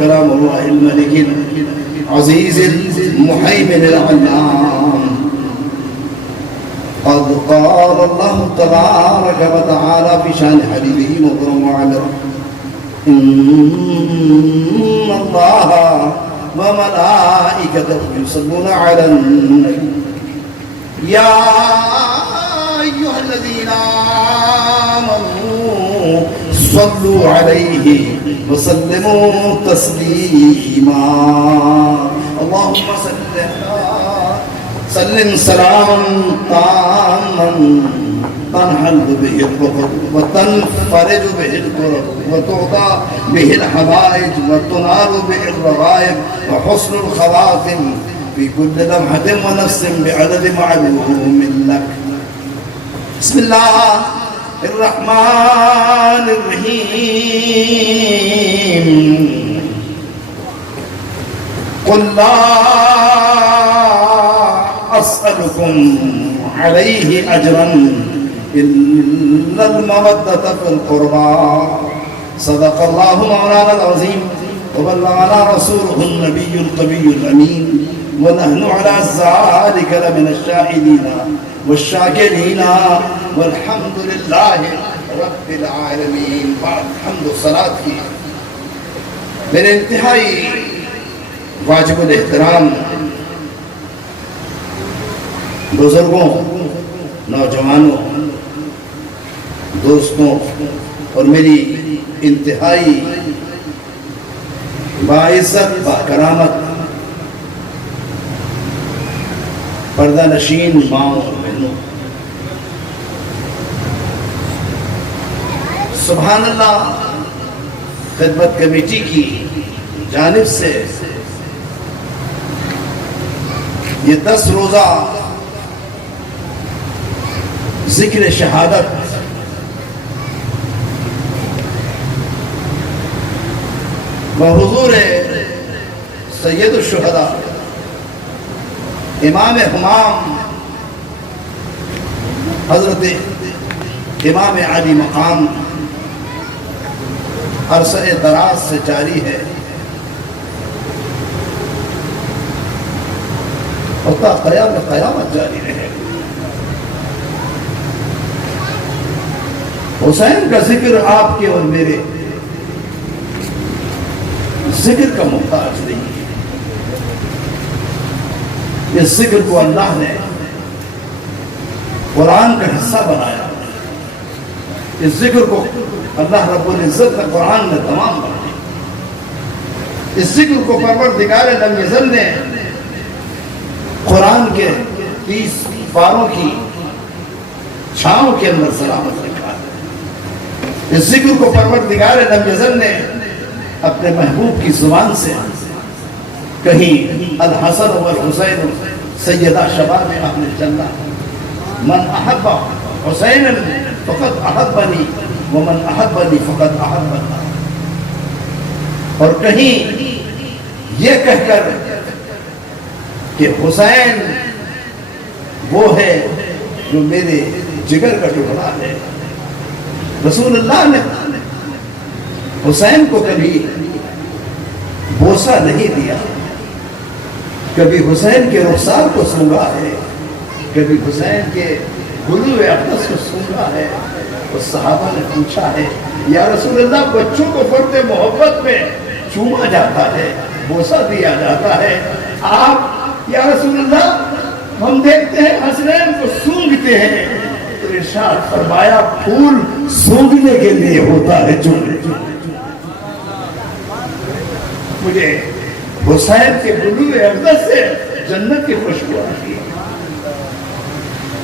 كلام الله الملك العزيز المهيمن العلام. قد قال الله تبارك وتعالى في شان حبيبه مكرم وعلم إن الله وملائكته يصلون على النبي يا أيها الذين آمنوا صلوا عليه وسلموا تسليما. اللهم سلم سلاما تاما تنحل به الكفر وتنفرج به الكرب وتعطى به الحوائج وتنال به الرغائب وحسن الخواتم في كل لمحة ونفس بعدد معلوم لك. بسم الله الرحمن الرحيم. قل لا أسألكم عليه أجرا إلا المودة في القربى. صدق الله مولانا العظيم وبلغنا رسوله النبي القوي الأمين ونحن على ذلك لمن الشاهدين والشاكرين والحمد لله رب العالمين. بعد حمد الصلاة کی میرے انتہائی واجب الاحترام بزرگوں، نوجوانوں، دوستوں اور میری انتہائی باعزت باکرامت پردہ نشین ماں اور بہنوں، سبحان اللہ، خدمت کمیٹی کی جانب سے یہ 10 روزہ ذکر شہادت بحضور سید الشہداء امام حمام حضرت امام علی مقام عرصہ دراز سے جاری ہے اور تا قیامت جاری رہے. حسین کا ذکر آپ کے اور میرے ذکر کا محتاج نہیں ہے. اس ذکر کو اللہ نے قرآن کا حصہ بنایا. اس ذکر کو اللہ رب العزت نے قرآن میں تمام بنایا. اس ذکر کو پروردگار لم یزل نے قرآن کے 30 پاروں کی چھاؤں کے اندر سلامت رکھا ہے. اس ذکر کو پروردگار لم یزل نے اپنے محبوب کی زبان سے کہیں الحسن والحسین سیدہ شباب اہل الجنہ من احب حسین فقط احبنی ومن احبنی فقط احب اللہ. اور کہیں یہ کہہ کر کہ حسین وہ ہے جو میرے جگر کا ٹکڑا ہے. رسول اللہ نے حسین کو کبھی بوسہ نہیں دیا، کبھی حسین کے رخسار کو سونگا ہے، کبھی حسین کے گلو اقدس کو سونگا ہے. اور صحابہ نے پوچھا ہے یا رسول اللہ بچوں کو فرد محبت میں چوما جاتا ہے، بوسہ دیا جاتا ہے، آپ یا رسول اللہ ہم دیکھتے ہیں حسنین کو سونگتے ہیں. تو ارشاد فرمایا پھول سونگنے کے لیے ہوتا ہے چومنے. مجھے حسین کے گلو اقدس سے جنت کی خوشبو آتی ہے،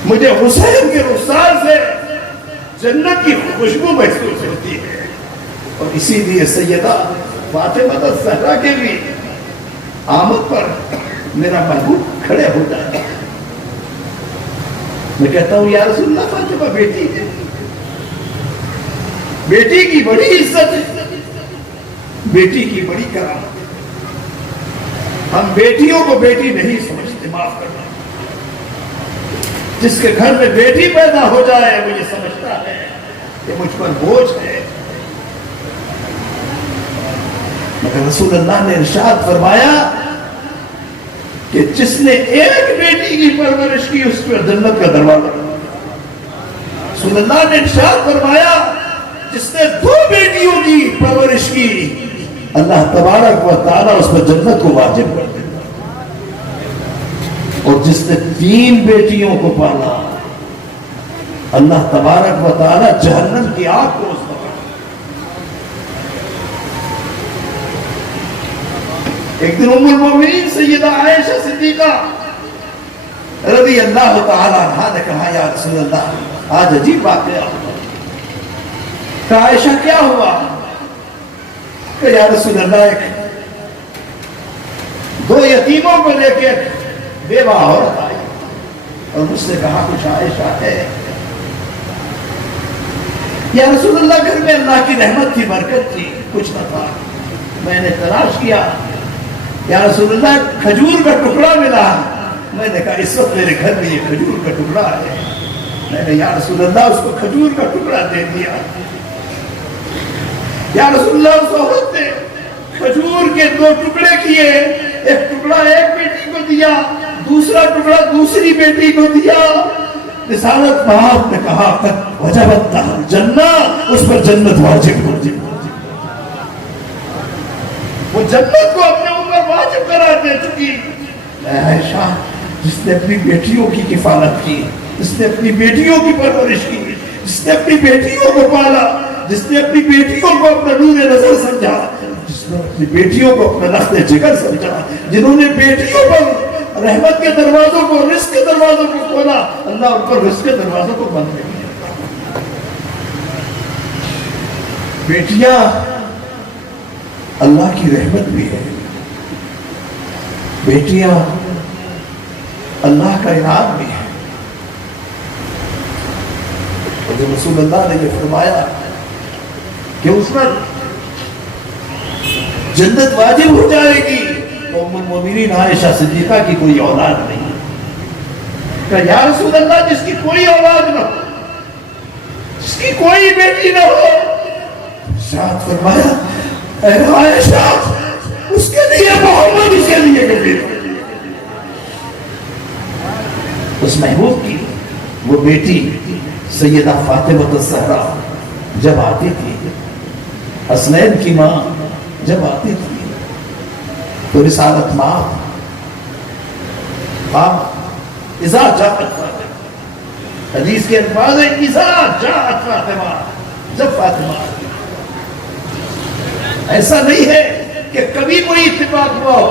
مجھے حسین کے رخسار سے جنت کی خوشبو محسوس ہوتی ہے. اور اسی لیے سیدہ فاطمہ الزہرا کے بھی آمد پر میرا محبوب کھڑے ہو جاتا ہے. میں کہتا ہوں یا رسول اللہ فاطمہ بیٹی ہے، بیٹی کی بڑی عزت ہے، بیٹی کی بڑی کرامت ہے. ہم بیٹیوں کو بیٹی نہیں سمجھتے، معاف کرنا. جس کے گھر میں بیٹی پیدا ہو جائے وہ یہ سمجھتا ہے کہ مجھ پر بوجھ ہے. مگر رسول اللہ نے ارشاد فرمایا کہ جس نے ایک بیٹی کی پرورش کی اس پر جنت کا دروازہ. رسول اللہ نے ارشاد فرمایا جس نے 2 بیٹیوں کی پرورش کی اللہ تبارک و تعالیٰ اس پر جنت کو واجب کر دیتا. اور جس نے 3 بیٹیوں کو پالا اللہ تبارک و تعالیٰ جہنم کی آگ کو اس پر. ایک دن ام المومنین سیدہ عائشہ صدیقہ رضی اللہ تعالیٰ عنہا نے کہا یا رسول اللہ آج عجیب واقعہ ہوا. کہا عائشہ کیا ہوا؟ کہ یا رسول اللہ 2 یتیموں کو لے کے بیوہ عورت آئی اور مجھ سے کہا کچھ عائشہ ہے. یا رسول اللہ گھر میں اللہ کی رحمت تھی برکت تھی کچھ نہ تھا. میں نے تلاش کیا یا رسول اللہ کھجور کا ٹکڑا ملا. میں نے کہا اس وقت میرے گھر میں یہ کھجور کا ٹکڑا ہے. میں نے یا رسول اللہ اس کو کھجور کا ٹکڑا دے دیا. یا رسول اللہ اس عورت نے کھجور کے 2 ٹکڑے کیے. ایک ٹکڑا ایک بیٹی کو دیا دوسرا ٹکڑا دوسری بیٹی کو دیا. رسالت باپ نے کہا وجبت الجنہ اس پر جنت واجب ہو. وہ جنت کو اپنے اوپر واجب قرار دے چکی. عائشہ جس نے اپنی بیٹیوں کی کفالت کی جس نے اپنی بیٹیوں کی پرورش کی جس نے اپنی بیٹیوں کو پالا جس نے اپنی بیٹیوں کو اپنا نور نظر سمجھا جس نے اپنی بیٹیوں کو اپنا لخت جگر سمجھا جنہوں نے بیٹیوں پر رحمت کے دروازوں کو رزق کے دروازوں کو کھولا اللہ ان پر رزق کے دروازوں کو بند نہیں کیا. بیٹیاں اللہ کی رحمت بھی ہے. بیٹیاں اللہ کا انعام بھی ہے. اور جب رسول اللہ نے یہ فرمایا کہ اس پر جنت واجب ہو جائے گی تو ام المومنین عائشہ صدیقہ کی کوئی اولاد نہیں. کہ یا رسول اللہ جس کی کوئی اولاد نہ ہو جس کی کوئی بیٹی نہ ہو ارشاد فرمایا اے عائشہ اس کے لیے محمد اس کے لیے کبھی. اس محبوب کی وہ بیٹی سیدہ فاطمہ الزہرا جب آتی تھی حسنین کی ماں جب آتی تھی تو رسالت ماں اذا جاءت فاطمہ حدیث کے الفاظ ہے اذا جاءت فاطمہ جب فاطمہ آتی. ایسا نہیں ہے کہ کبھی کوئی اتفاق ہوا ہو.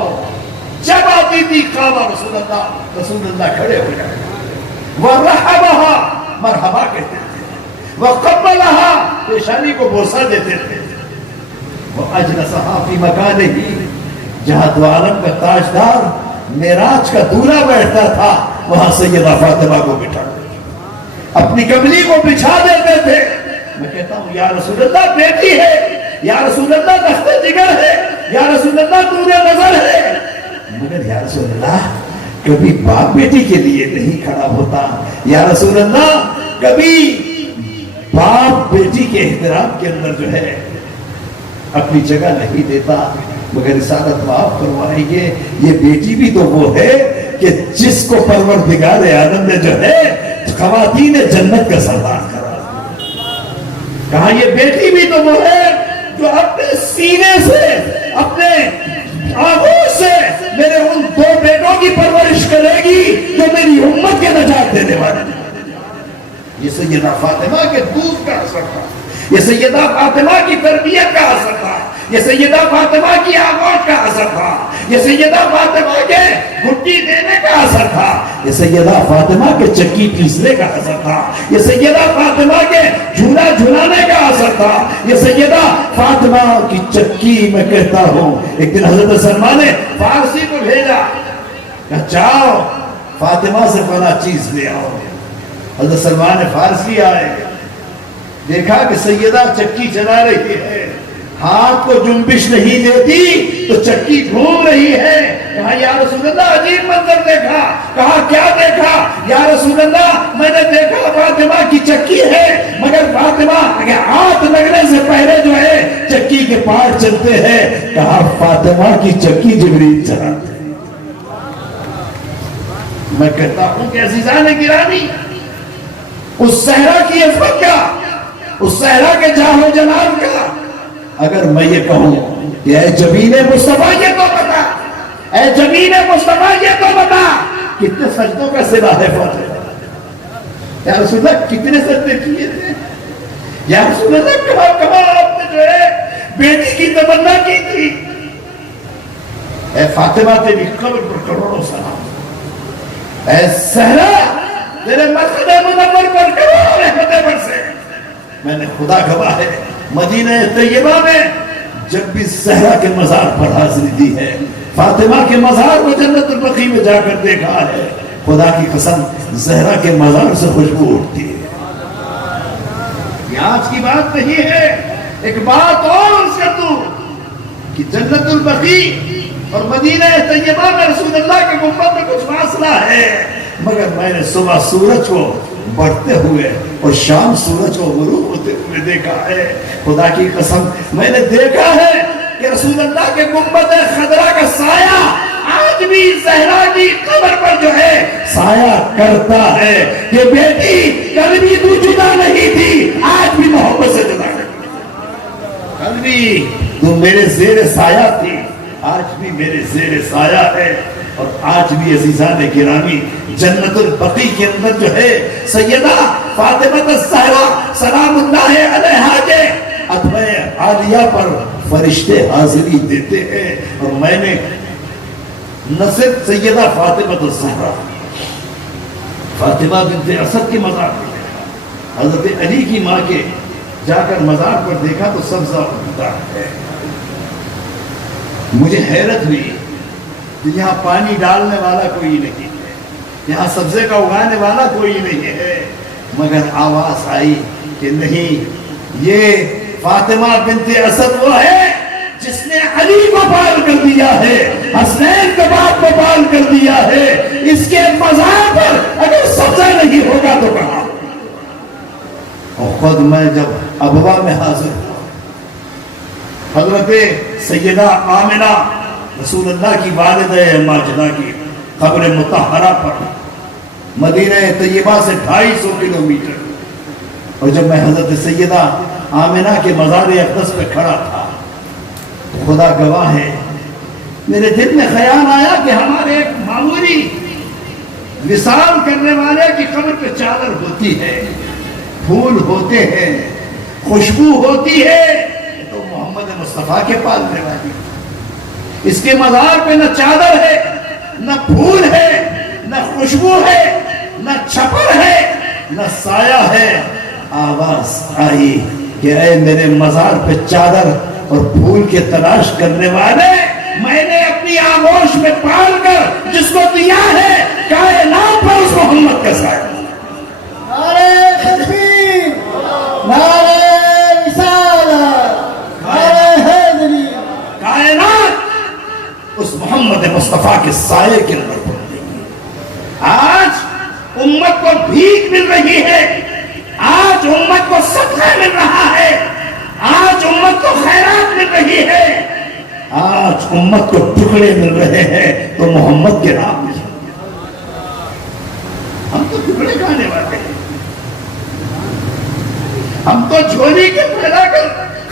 جب آتی تھی قام رسول اللہ کھڑے ہو جائے وَرَحَبَهَا مرحبا کہتے تھے وَقَبَّلَهَا پیشانی کو بوسہ دیتے تھے وَأَجْلَسَهَا فِي مَكَانِهِ جہاں دو عالم کا تاجدار معراج کا دولہا بیٹھتا تھا وہاں سیدہ فاطمہ کو بٹھا اپنی کملی کو بچھا دیتے تھے. میں کہتا ہوں یا رسول اللہ بیٹی ہے یا رسول اللہ دخت جگر ہے یا رسول اللہ نور نظر ہے. مگر یا رسول اللہ کبھی باپ بیٹی کے لیے نہیں کھڑا ہوتا. یا رسول اللہ کبھی باپ بیٹی کے احترام کے اندر جو ہے اپنی جگہ نہیں دیتا. مگر رسالت معاف فرمائیں گے یہ بیٹی بھی تو وہ ہے کہ جس کو پروردگار عالم نے جو ہے خواتین جنت کا سردار کرا. کہا یہ بیٹی بھی تو وہ ہے جو اپنے سینے سے اپنے آغوش سے میرے ان 2 بیٹوں کی پرورش کرے گی جو میری امت کے نجات دینے والے. یہ سیدہ فاطمہ کے دودھ کا اثر تھا. یہ سیدہ فاطمہ کی تربیت کا اثر تھا. یہ سیدہ فاطمہ کی آغوش کا اثر تھا. یہ سیدہ فاطمہ کے گھٹی دینے کا اثر تھا. یہ سیدہ فاطمہ کے چکی پیسنے کا اثر تھا. یہ سیدہ فاطمہ کے جھولا جھلانے کا اثر تھا. یہ سیدہ فاطمہ کی چکی میں کہتا ہوں. ایک دن حضرت سلمان نے فارسی کو بھیجا کہ جاؤ فاطمہ سے فلاں چیز لے آؤ. حضرت سلمان نے فارسی آئے دیکھا کہ سیدہ چکی چلا رہی ہے ہاتھ کو جنبش نہیں دیتی تو چکی گھوم رہی ہے. کہا یا رسول اللہ عجیب منظر دیکھا. کہا کیا دیکھا؟ یا رسول اللہ میں نے دیکھا فاطمہ کی چکی ہے مگر فاطمہ ہاتھ لگنے سے پہلے جو ہے چکی کے پار چلتے ہیں. کہا فاطمہ کی چکی جبریل چلاتے ہیں. میں کہتا ہوں کہ عزیزان گرامی اس صحرا کی عظمت کا، اس صحرا کے جاہ و جلال کا اگر میں یہ کہوں کہ اے جبین مصطفیٰ یہ تو بتا، اے جبین مصطفیٰ یہ تو بتا کتنے سجدوں کا صلہ ہے فاطمہ. یا رسول اللہ کتنے سجدے کیے تھے؟ یا رسول اللہ کہاں آپ نے جو ہے بیٹی کی تمنا کی تھی؟ اے فاطمہ تیری قبر پر کروڑوں سلام. اے صحرا تیرے مسجد منور پر کروڑوں رحمتیں برسے. میں نے خدا گواہ ہے مدینہ طیبہ میں جب بھی زہرا کے مزار پر حاضری دی ہے، فاطمہ کے مزار کو جنت البقیع میں جا کر دیکھا ہے، خدا کی قسم زہرا کے مزار سے خوشبو اٹھتی ہے. یہ آج کی بات نہیں ہے. ایک بات اور عرض کر دوں کہ جنت البقیع اور مدینہ طیبہ میں رسول اللہ کے گنبد میں کچھ فاصلہ ہے، مگر میں نے صبح سورج کو بڑھتے ہوئے اور شام سورج کو غروب ہوتے ہوئے دیکھا ہے. خدا کی قسم میں نے دیکھا ہے کہ رسول اللہ کے گنبد خضرا کا سایہ آج بھی زہرا کی قبر پر جو ہے سایہ کرتا ہے کہ بیٹی کل بھی تو جدا نہیں تھی، آج بھی محبت سے جدا نہیں. کل بھی تو میرے زیر سایہ تھی، آج بھی میرے زیر سایہ ہے. اور آج بھی عزیزان گرامی جنت البقیع کے اندر جو ہے سیدہ فاطمہ الزہرا سلام اللہ علیہا کے ادھمِ عالیہ پر فرشتے حاضری دیتے ہیں. اور میں نے نہ صرف سیدہ فاطمہ الزہرا فاطمہ بنت اسد کے مزار پر دیکھا، حضرت علی کی ماں کے جا کر مزار پر دیکھا تو سبزہ اگتا ہے. مجھے حیرت ہوئی یہاں پانی ڈالنے والا کوئی نہیں ہے، یہاں سبزے کا اگانے والا کوئی نہیں ہے، مگر آواز آئی کہ نہیں، یہ فاطمہ بنت اسد وہ ہے جس نے علی کو پال کر دیا ہے، حسنین کے باپ کو پال کر دیا ہے. اس کے مزار پر اگر سبزہ نہیں ہوگا تو کہاں؟ اور خود میں جب ابوا میں حاضر ہوا، حضرت سیدہ آمنہ رسول اللہ کی والدہ ماجدہ کی قبر مطہرہ پر مدینہ طیبہ سے 250 کلومیٹر. اور جب میں حضرت سیدہ آمنہ کے مزار اقدس پہ کھڑا تھا تو خدا گواہ ہے میرے دل میں خیال آیا کہ ہمارے ایک معمولی وصال کرنے والے کی قبر پہ چادر ہوتی ہے، پھول ہوتے ہیں، خوشبو ہوتی ہے، تو محمد مصطفیٰ کے پالنے والی. اس کے مزار پہ نہ چادر ہے، نہ پھول ہے، نہ خوشبو ہے، نہ چھپر ہے، نہ سایہ ہے. آواز آئی کہ اے میرے مزار پہ چادر اور پھول کے تلاش کرنے والے، میں نے اپنی آغوش میں پال کر جس کو دیا ہے کائنات پر اس محمد کا سایہ. نعرہ تکبیر، نعرہ رسالت، نعرہ حیدری. کائنات اس محمد مصطفیٰ کے سائے کے اندر پڑ رہی ہے. آج امت کو بھیک مل رہی ہے، آج امت کو صدقہ مل رہا ہے، آج امت کو خیرات مل رہی ہے، آج امت کو ٹکڑے مل رہے ہیں تو محمد کے نام میں. ہم تو ٹکڑے کھانے والے ہیں، ہم تو جھولی کے پھیلا کر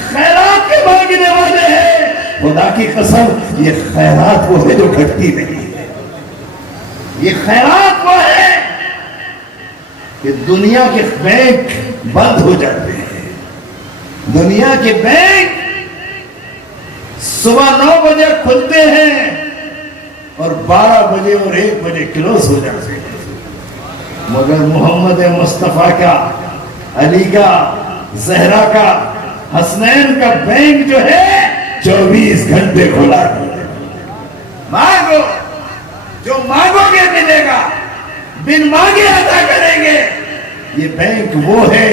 خیرات کے مانگنے والے ہیں. خدا کی قسم یہ خیرات وہ ہے جو گھٹتی نہیں ہے. یہ خیرات وہ ہے کہ دنیا کے بینک بند ہو جاتے ہیں. دنیا کے بینک صبح 9 بجے کھلتے ہیں اور 12 بجے اور 1 بجے کلوز ہو جاتے ہیں، مگر محمد مصطفیٰ کا، علی کا، زہرا کا، حسنین کا بینک جو ہے 24 گھنٹے کھلا ہے. مانگو، جو مانگو گے ملے گا، بن مانگے عطا کریں گے. یہ بینک وہ ہے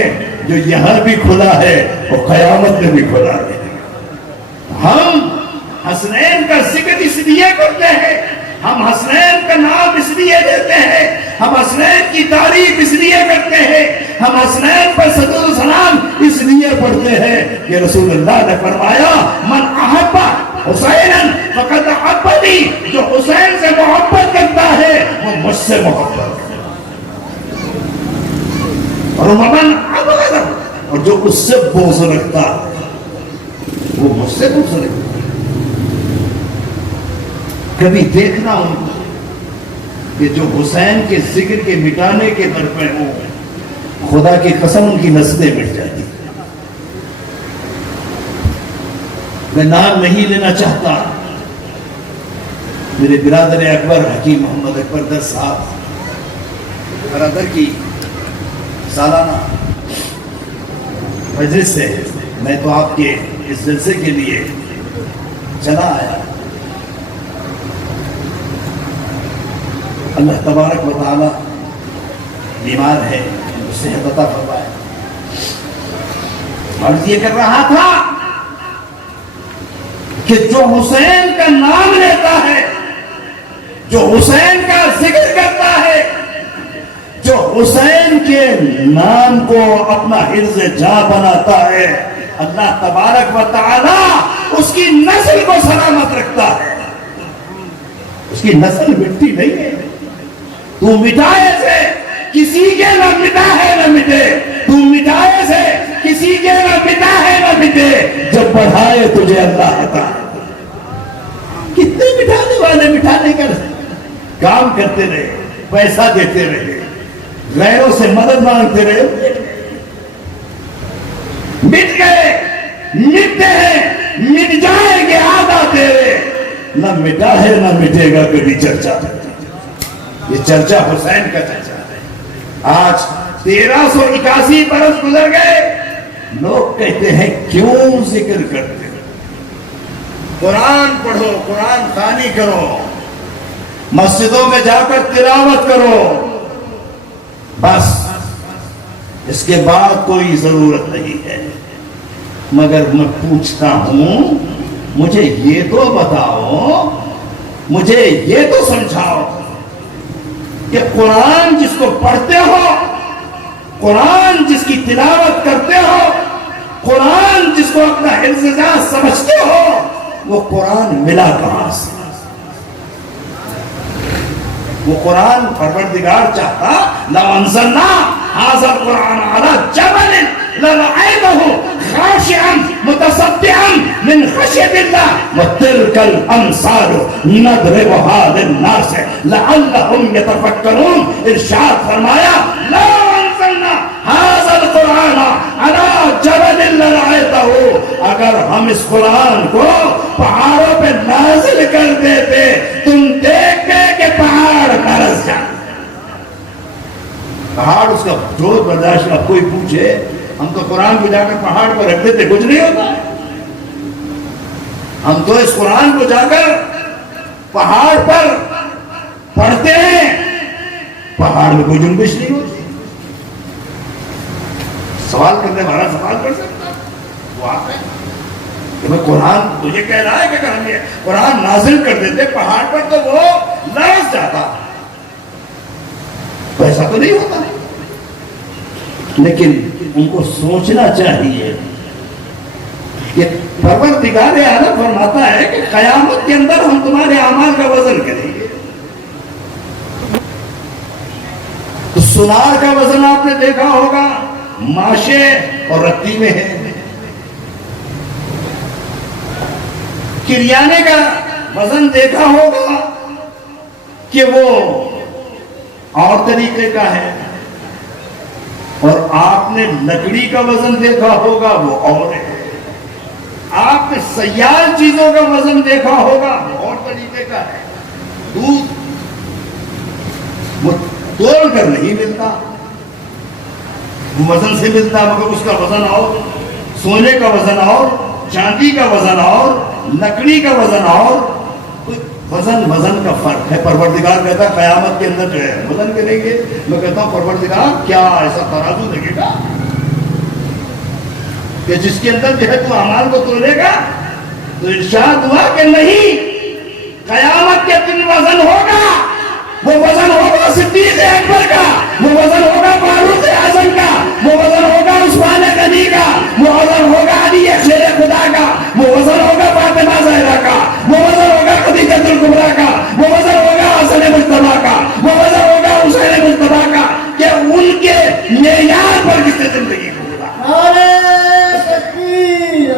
جو یہاں بھی کھلا ہے اور قیامت میں بھی کھلا ہے. ہم حسنین کا ذکر اس لیے کرتے ہیں، ہم حسنین کا نام اس لیے لیتے ہیں، ہم حسنین کی تعریف اس لیے کرتے ہیں، ہم حسنین پر صلوات و سلام اس لیے پڑھتے ہیں کہ رسول اللہ نے فرمایا من احب حسینا فقد احبنی، جو حسین سے محبت کرتا ہے وہ مجھ سے محبت کرتا ہے، اور من ابغض، اور جو اس سے بغض رکھتا ہے وہ مجھ سے بغض رکھتا ہے۔ کبھی دیکھنا ان کو کہ جو حسین کے ذکر کے مٹانے کے در پہ ہوں، خدا کی قسم ان کی نسلیں مٹ جاتی۔ میں نام نہیں لینا چاہتا، میرے برادر اکبر حکیم محمد اکبر در صاحب برادر کی سالانہ مجلس سے میں تو آپ کے اس جلسے کے لیے چلا آیا۔ اللہ تبارک و تعالی بیمار ہے، صحت عطا فرمائے۔ عرض یہ کر رہا تھا کہ جو حسین کا نام لیتا ہے، جو حسین کا ذکر کرتا ہے، جو حسین کے نام کو اپنا حرز جاں بناتا ہے، اللہ تبارک و تعالی اس کی نسل کو سلامت رکھتا ہے۔ اس کی نسل مٹتی نہیں ہے۔ تو مٹائے سے کسی کے نہ مٹا ہے نہ مٹے، تو مٹائے سے کسی کے نہ مٹا ہے نہ مٹے، جب بڑھائے تجھے اللہ عطا۔ کتنے مٹانے والے مٹانے کا کام کرتے رہے، پیسہ دیتے رہے، غیروں سے مدد مانگتے رہے، مٹ گئے، مٹتے ہیں، مٹ جائیں گے آدھا تیرے، نہ مٹا ہے نہ مٹے گا کبھی چرچا۔ یہ چرچا حسین کا چرچا ہے۔ آج 1381 برس گزر گئے، لوگ کہتے ہیں کیوں ذکر کرتے ہیں؟ قرآن پڑھو، قرآن خوانی کرو، مسجدوں میں جا کر تلاوت کرو، بس اس کے بعد کوئی ضرورت نہیں ہے۔ مگر میں پوچھتا ہوں، مجھے یہ تو بتاؤ، مجھے یہ تو سمجھاؤ کہ قرآن جس کو پڑھتے ہو، قرآن جس کی تلاوت کرتے ہو، قرآن جس کو اپنا حفظ سمجھتے ہو، وہ قرآن ملا کہاں سے؟ وہ قرآن پروردگار چاہتا لو انزلنا هذا القرآن على جبل لرأيته خاشعا متصدعا من خشية الله وتلك الأمثال نضربها للناس لعلهم يتفكرون۔ ارشاد فرمایا لو انزلنا هذا القرآن على جبل لرأيته، اگر ہم اس قرآن کو پہاڑوں پہ نازل کر دیتے تم دیکھتے کہ پہاڑ برس جائے۔ پہاڑ اس کا جوش برداشت، اب کوئی پوچھے ہم تو قرآن کو جا کر پہاڑ پر رکھ دیتے، کچھ نہیں ہوتا ہے۔ ہم تو اس قرآن کو جا کر پہاڑ پر پڑھتے ہیں، پہاڑ میں کوئی جنبش نہیں ہوتی۔ سوال کرنے والا سوال کر سکتا وہ آپ ہے کہ میں قرآن تجھے کہہ رہا ہے کہ اگر ہم یہ قرآن نازل کر دیتے پہاڑ پر تو وہ لرز جاتا، ایسا تو نہیں ہوتا۔ لیکن ان کو سوچنا چاہیے کہ پروردگار عالم فرماتا ہے کہ قیامت کے اندر ہم تمہارے اعمال کا وزن کریں گے۔ تو سنار کا وزن آپ نے دیکھا ہوگا ماشے اور رتی میں ہے، کریانے کا وزن دیکھا ہوگا کہ وہ اور طریقے کا ہے، اور آپ نے لکڑی کا وزن دیکھا ہوگا وہ اور ہے، آپ نے سیال چیزوں کا وزن دیکھا ہوگا وہ اور طریقے کا ہے۔ دودھ وہ تول کر نہیں ملتا، وہ وزن سے ملتا، مگر اس کا وزن اور، سونے کا وزن اور، چاندی کا وزن اور، لکڑی کا وزن اور، وزن کا فرق ہے۔ پروردگار کہتا ہے قیامت کے اندر جو ہے وزن کریں گے۔ میں کہتا ہوں پروردگار کیا ایسا ترازو لگے گا کہ جس کے اندر جو ہے تو اعمال کو تولے گا؟ تو ارشاد ہوا کہ نہیں، قیامت کے دن وزن ہوگا، وہ وزن ہوگا صدیق اکبر کا، وہ وزن ہوگا فاروق اعظم کا، وہ وزن ہوگا عثمان غنی کا، وہ وزن ہوگا علی شیر خدا کا، وہ وزن ہوگا فاطمہ زہرا کا، وہ وزن ہوگا خدیجہ الکبریٰ کا، وہ وزن ہوگا حسن مجتبیٰ کا، وہ وزن ہوگا حسین مجتبیٰ کا، کہ ان کے معیار پر کس نے زندگی کو گزارا۔ نعرہ تکبیر،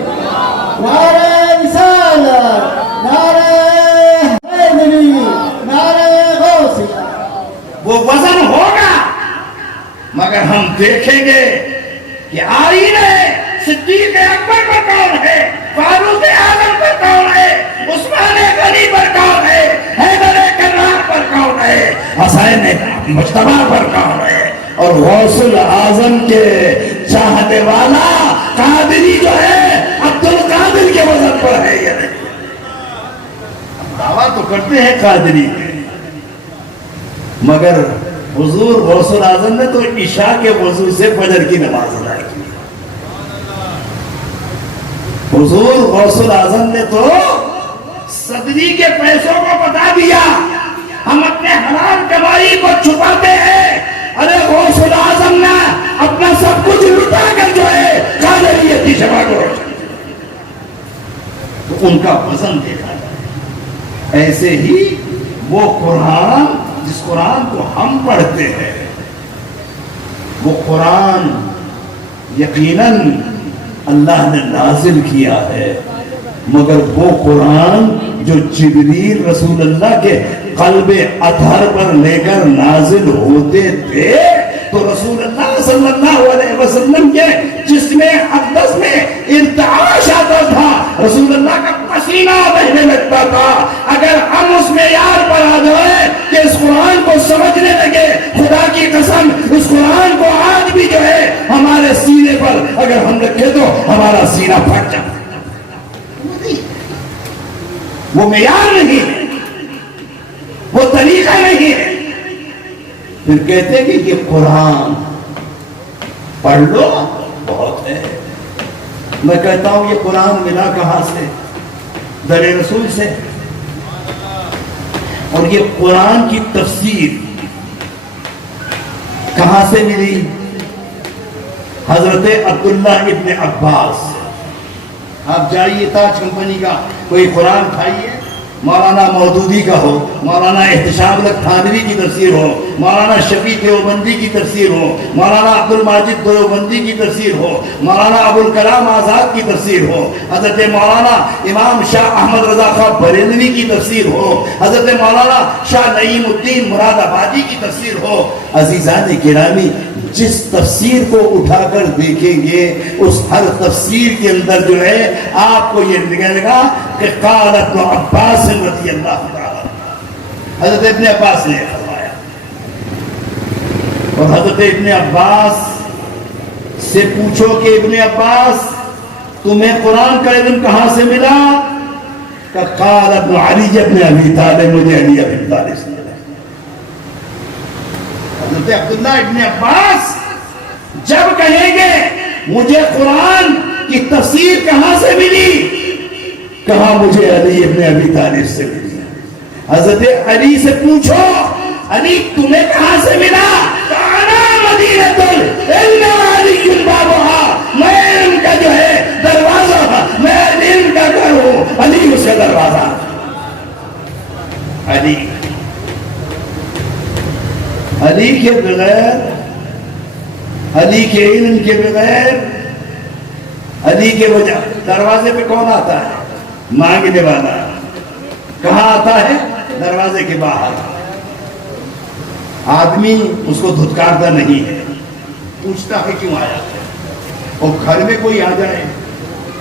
نعرہ رسالت، نعرہ حیدری، نعرہ غوثیہ۔ وہ وزن ہوگا، مگر ہم دیکھیں گے کہ آئینہ صدیق اکبر پر کون ہے، فاروق اعظم پر کون ہے، عثمان غنی پر کون ہے، حیدر کرار پر کون ہے، حسین مجتبیٰ پر کون ہے، اور غوث الاعظم کے چاہنے والا قادری جو ہے عبد القادر کے وزن پر ہے یا نہیں۔ دعویٰ تو کرتے ہیں قادری کے، مگر حضور غوث الاعظم نے تو عشاء کے وضو سے فجر کی نماز ادا کی۔ حضور غوث الاعظم نے تو صدری کے پیسوں کو بتا دیا، ہم اپنے حلال کمائی کو چھپاتے ہیں، ارے غوث الاعظم نے اپنا سب کچھ لٹا کر جو ہے قادریت کی شمع کو روشن کیا۔ تو ان کا وزن دیکھا جائے۔ ایسے ہی وہ قرآن، جس قرآن کو ہم پڑھتے ہیں، وہ قرآن یقیناً اللہ نے نازل کیا ہے، مگر وہ قرآن جو جبریل رسول اللہ کے قلب اطہر پر لے کر نازل ہوتے تھے، تو رسول اللہ صلی اللہ علیہ وسلم کے جسم اقدس میں ارتعاش آتا تھا، رسول اللہ کا پسینہ بہنے لگتا تھا۔ اگر ہم اس معیار پر آ جائیں کہ اس قرآن کو سمجھنے لگے، خدا کی قسم اس قرآن کو آج بھی جو ہے ہمارے سینے پر اگر ہم رکھے تو ہمارا سینہ پھٹ جاتا۔ وہ معیار نہیں ہے، وہ طریقہ نہیں ہے۔ پھر کہتے ہیں کہ یہ قرآن پڑھ لو، بہت ہے۔ میں کہتا ہوں یہ قرآن ملا کہاں سے؟ در رسول سے۔ اور یہ قرآن کی تفسیر کہاں سے ملی؟ حضرت عبداللہ ابن عباس۔ آپ جائیے تاج کمپنی کا کوئی قرآن کھائیے، مولانا مودودی کا ہو، مولانا احتشام الحق تھانوی کی تفسیر ہو، مولانا شفیع دیوبندی کی تفسیر ہو، مولانا عبد الماجد دیوبندی کی تفسیر ہو، مولانا ابو الکلام آزاد کی تفسیر ہو، حضرت مولانا امام شاہ احمد رضا خان بریلوی کی تفسیر ہو، حضرت مولانا شاہ نعیم الدین مراد آبادی کی تفسیر ہو۔ عزیزان گرامی، جس تفسیر کو اٹھا کر دیکھیں گے اس ہر تفسیر کے اندر جو ہے آپ کو یہ نکلے گا کہ قال ابن عباس رضی اللہ تعالی، حضرت ابن عباس نے فرمایا۔ اور حضرت ابن عباس سے پوچھو کہ ابن عباس تمہیں قرآن کا علم کہاں سے ملا؟ کہ قال ابن علی ابن ابی طالب، مجھے علی ابن طالب سے ملا۔ حضرت عبداللہ ابن عباس جب کہیں گے مجھے قرآن کی تفسیر کہاں سے ملی، کہا مجھے علی ابن ابی طالب سے ملی۔ حضرت علی سے پوچھو علی تمہیں کہاں سے ملا، انا مدینۃ العلم وعلی بابھا، میں علم کا جو ہے دروازہ، میں علم کا گھر ہوں، علی اس کا دروازہ۔ علی کے بغیر، علی کے علم کے بغیر، علی کے وجہ دروازے پہ کون آتا ہے؟ مانگنے والا۔ کہاں آتا ہے؟ دروازے کے باہر۔ آدمی اس کو دھتکارتا نہیں ہے، پوچھتا ہے کیوں آیا ہے۔ اور گھر میں کوئی آ جائے،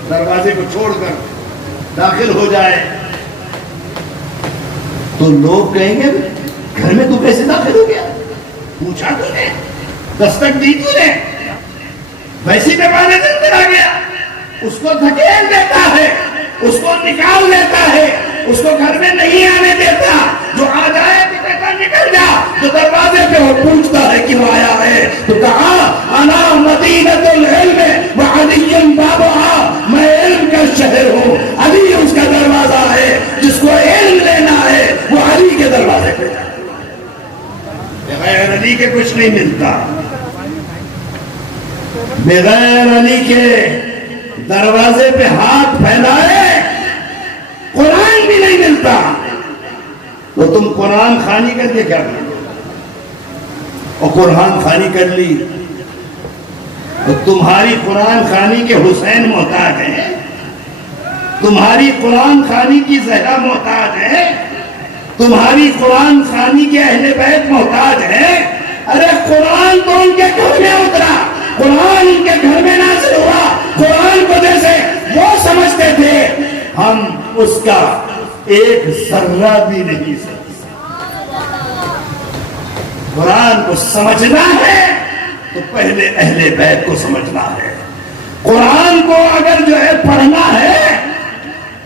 دروازے کو چھوڑ کر داخل ہو جائے تو لوگ کہیں گے گھر میں تو کیسے داخل ہو گیا؟ پوچھا تو نے، دستک دی تو نے، ویسی بیمانے سے اندر آ گیا۔ اس کو دھکیل دیتا ہے، اس کو نکال دیتا ہے، اس کو گھر میں نہیں آنے دیتا۔ جو آ جائے تو کہتا نکل جا، جو دروازے پہ وہ پوچھتا ہے کیوں آیا ہے، تو کہا انا مدینۃ العلم وعلی بابھا، میں علم کا شہر ہوں، علی اس کا نہیں ملتا، بغیر علی کے دروازے پہ ہاتھ پھیلائے قرآن بھی نہیں ملتا۔ تو تم قرآن خوانی کر کے کیا کرو؟ اور قرآن خوانی کر لی تو تمہاری قرآن خوانی کے حسین محتاج ہیں، تمہاری قرآن خوانی کی زہرا محتاج ہے، تمہاری قرآن خوانی کے اہل بیت محتاج ہے۔ ارے قرآن تو ان کے گھر میں اترا، قرآن ان کے گھر میں نازل ہوا، قرآن کو جیسے وہ سمجھتے تھے ہم اس کا ایک ذرہ بھی نہیں سمجھتے۔ قرآن کو سمجھنا ہے تو پہلے اہل بیت کو سمجھنا ہے۔ قرآن کو اگر جو ہے پڑھنا ہے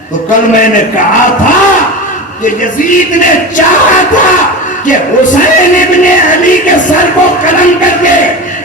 تو کل میں نے کہا تھا کہ یزید نے چاہا تھا کہ حسین ابن علی کے سر کو قلم کر دے،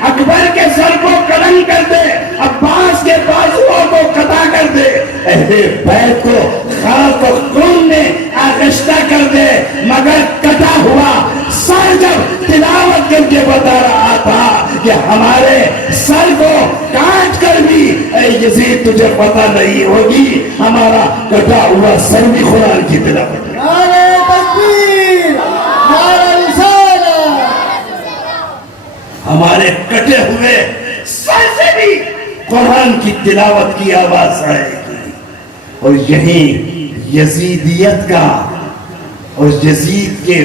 اکبر کے سر کو قلم کر دے، عباس کے بازوؤں کو قطع کر دے، اہل بیت کو خاک و خون میں آغشتہ کر دے، مگر قطع ہوا سر جب تلاوت کر کے بتا رہا تھا کہ ہمارے سر کو کاٹ کر بھی اے یزید تجھے پتہ نہیں ہوگی ہمارا کٹا ہوا سر بھی قرآن کی تلاوت ہے۔ نعرہ تکبیر، نعرہ رسالت۔ ہمارے کٹے ہوئے سر سے بھی قرآن کی تلاوت کی آواز آئے گی۔ اور یہی یزیدیت کا اور یزید کے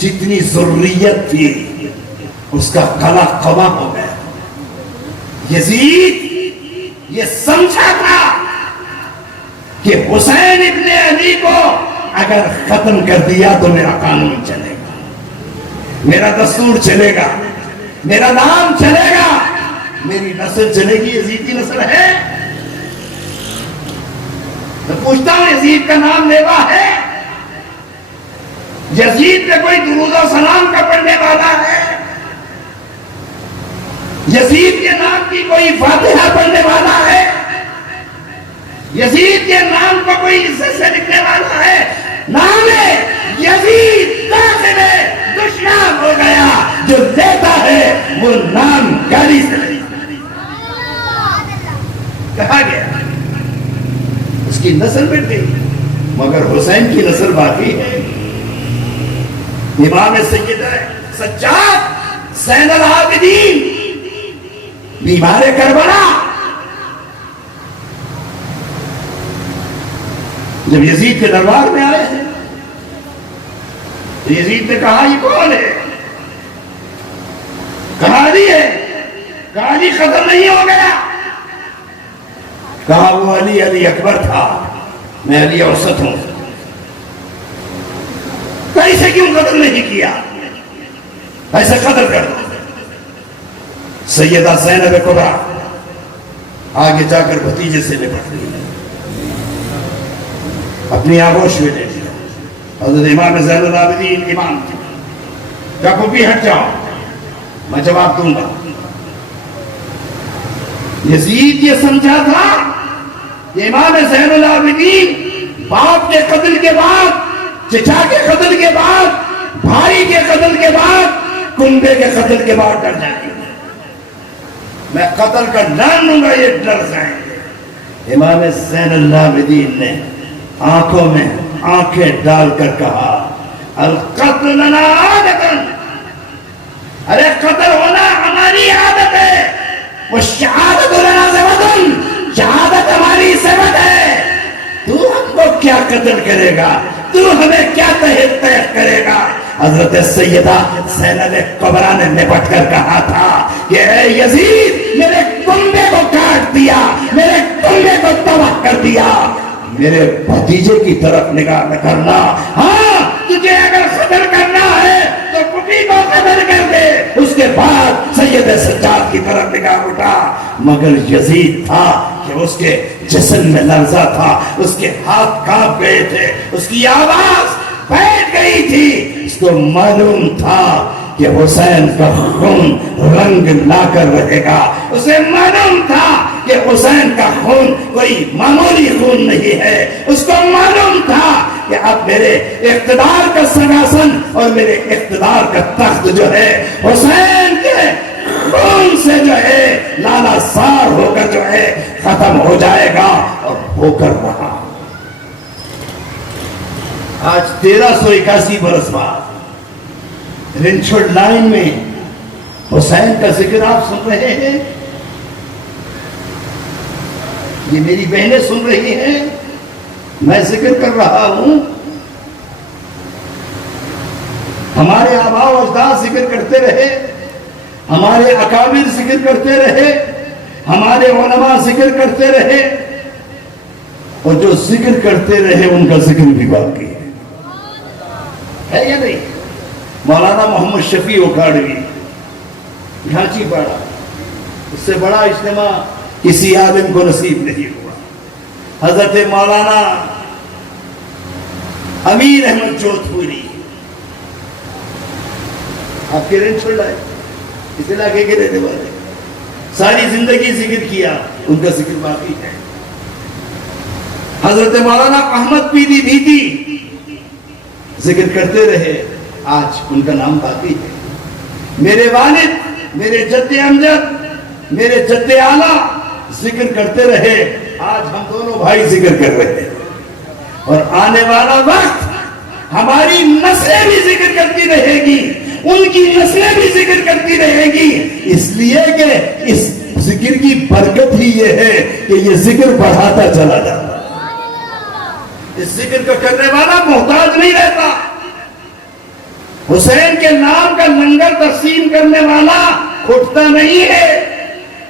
جتنی ضروریت تھی اس کا قلع قبا ہو گیا۔ یزید یہ سمجھا تھا کہ حسین ابن علی کو اگر ختم کر دیا تو میرا قانون چلے گا، میرا دستور چلے گا، میرا نام چلے گا، میری نسل چلے گی۔ یزید کی نسل ہے؟ میں پوچھتا ہوں یزید کا نام لیوا ہے؟ یزید پہ کوئی درود و سلام کا پڑھنے والا ہے؟ یزید کے نام کی کوئی فاتحہ پڑھنے والا ہے؟ یزید کے نام کو کوئی عزت سے لکھنے والا ہے؟ نام یزید داخل دشنام ہو گیا، جو دیتا ہے وہ نام گالی سے نہیں کہا گیا، اس کی نسل مٹ گئی، مگر حسین کی نسل باقی ہے۔ امام سید سجاد زین العابدین بیمار کربلا جب یزید کے دربار میں آئے تھے تو یزید نے کہا یہ کون ہے؟ کہا علی ہے۔ کہا علی قتل نہیں ہو گیا؟ کہا وہ علی اکبر تھا، میں علی اوسط ہوں، ایسے کیوں قتل نہیں کیا؟ ایسے قتل کر دو۔ سیدہ زینب کبریٰ آگے جا کر بھتیجے سے نپٹ گئی، اپنی آغوش میں لے لیا۔ حضرت امام زین العابدین امام تھے، کہا پھوپھی ہٹ جاؤ، میں جواب دوں گا۔ یزید یہ سمجھا تھا کہ امام زین العابدین باپ کے قتل کے بعد، چچا کے قتل کے بعد، بھائی کے قتل کے بعد، کنبے کے قتل کے بعد ڈر جائیں گے، میں قتل کا نام لوں گا یہ ڈر جائیں گے۔ امام زین العابدین نے آنکھوں میں آنکھیں ڈال کر کہا القتل لنا عادتن، ارے قتل ہونا ہماری عادت ہے، والشہادت لنا سبتن، شہادت ہماری سبت ہے، تو ہم کو کیا قتل کرے گا، تو ہمیں کیا تحت کرے گا۔ حضرت سیدہ زینب کبریٰ نے نپٹ کر کہا تھا کہ اے یزید میرے کنبے کو کاٹ دیا، میرے کنبے کو تباہ کر دیا، میرے بھتیجے کی طرف نگاہ نہ کرنا، ہاں تجھے اگر قتل کرنا ہے تو پھوپھی کو قتل کر دے۔ اس کے بعد سید سجاد کی طرف نگاہ اٹھا، مگر یزید تھا کہ اس کے جسم میں لرزہ تھا، اس کے ہاتھ کانپ گئے تھے، اس کی آواز بیٹھ گئی تھی، اس کو معلوم تھا کہ حسین کا خون رنگ لا کر رہے گا، اسے معلوم تھا کہ حسین کا خون کوئی معمولی خون نہیں ہے، اس کو معلوم تھا کہ اب میرے اقتدار کا سنگاسن اور میرے اقتدار کا تخت جو ہے حسین کے خون سے جو ہے لالا سار ہو کر جو ہے ختم ہو جائے گا، اور ہو کر رہا۔ آج 1381 برس بعد رنچوڈ لائن میں حسین کا ذکر آپ سن رہے ہیں، یہ میری بہنیں سن رہی ہیں، میں ذکر کر رہا ہوں۔ ہمارے آباء و اجداد ذکر کرتے رہے، ہمارے اکابر ذکر کرتے رہے، ہمارے علماء ذکر کرتے رہے، اور جو ذکر کرتے رہے ان کا ذکر بھی باقی ہے یا نہیں؟ مولانا محمد شفیع اکھاڑوی گھانچی پاڑا، اس سے بڑا اجتماع کسی عالم کو نصیب نہیں ہوا۔ حضرت مولانا امیر احمد جوتپوری، آپ کے رینج چھوڑ لائے، اس علاقے کے رہنے والے، ساری زندگی ذکر کیا، ان کا ذکر باقی ہے۔ حضرت مولانا احمد پیری بھیٹی ذکر کرتے رہے، آج ان کا نام باقی ہے۔ میرے والد، میرے جد امجد، میرے جد اعلیٰ ذکر کرتے رہے، آج ہم دونوں بھائی ذکر کر رہے ہیں، اور آنے والا وقت ہماری نسلیں بھی ذکر کرتی رہے گی، ان کی نسلیں بھی ذکر کرتی رہے گی، اس لیے کہ اس ذکر کی برکت ہی یہ ہے کہ یہ ذکر بڑھاتا چلا جاتا ہے۔ اس ذکر کا کرنے والا محتاج نہیں رہتا۔ حسین کے نام کا لنگر تقسیم کرنے والا اٹھتا نہیں ہے،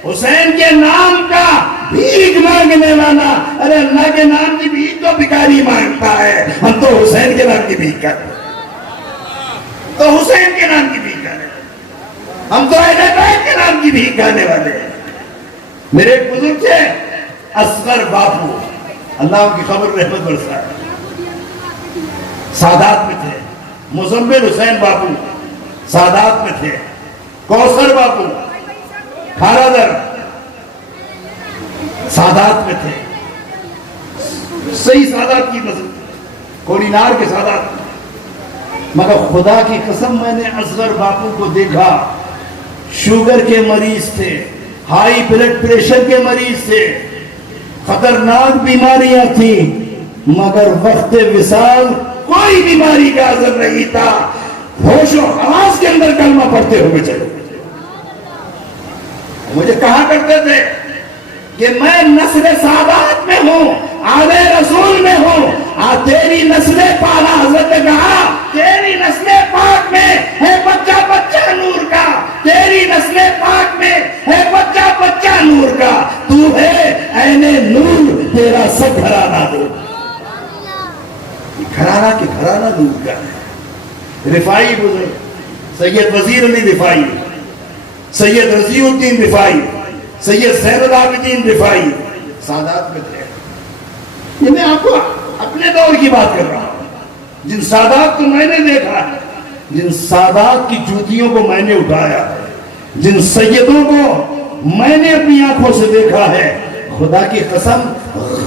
حسین کے نام کا بھیک مانگنے والا، ارے اللہ کے نام کی بھیک تو بھکاری مانگتا ہے، ہم تو حسین کے نام کی بھیک کرتے ہیں، تو حسین کے نام کی بھیک کرتے ہیں، ہم تو اہل بیت کے نام کی بھیک کھانے والے ہیں۔ میرے ایک بزرگ تھے اصغر باپو، اللہ ان کی خبر رحمت برسائے، سادات میں تھے۔ مزمل حسین باپو سادات میں تھے، کوثر باپو کھارا در سادات میں تھے، صحیح سادات کی نسل، کولینار کے سادات۔ مگر خدا کی قسم میں نے اصغر باپو کو دیکھا، شوگر کے مریض تھے، ہائی بلڈ پریشر کے مریض تھے، خطرناک بیماریاں تھیں، مگر وقت وصال کوئی بیماری کا اثر نہیں تھا، ہوش و حواس کے اندر کلمہ پڑھتے ہوئے چلے۔ مجھے کہا کرتے تھے کہ میں نسل سادات میں ہوں، آل رسول میں ہوں، تیری نسل پالا، حضرت نے کہا تیری نسل پاک میں ہے بچہ بچہ نور کا، تیری نسل پاک میں ہے بچہ بچہ نور کا، تو ہے عین نور، تیرا سب گھرانہ نور، گھرانہ کے گھرانہ نور کا ہے۔ رفاعی بزرگ سید وزیر علی رفاعی، سید رضی الدین رفاعی، سید زین العابدین رفاعی سادات میں تھے۔ یہ میں آپ کو اپنے دور کی بات کر رہا ہوں، جن سادات کو میں نے دیکھا ہے، جن سادات کی جوتیوں کو میں نے اٹھایا ہے، جن سیدوں کو میں نے اپنی آنکھوں سے دیکھا ہے، خدا کی قسم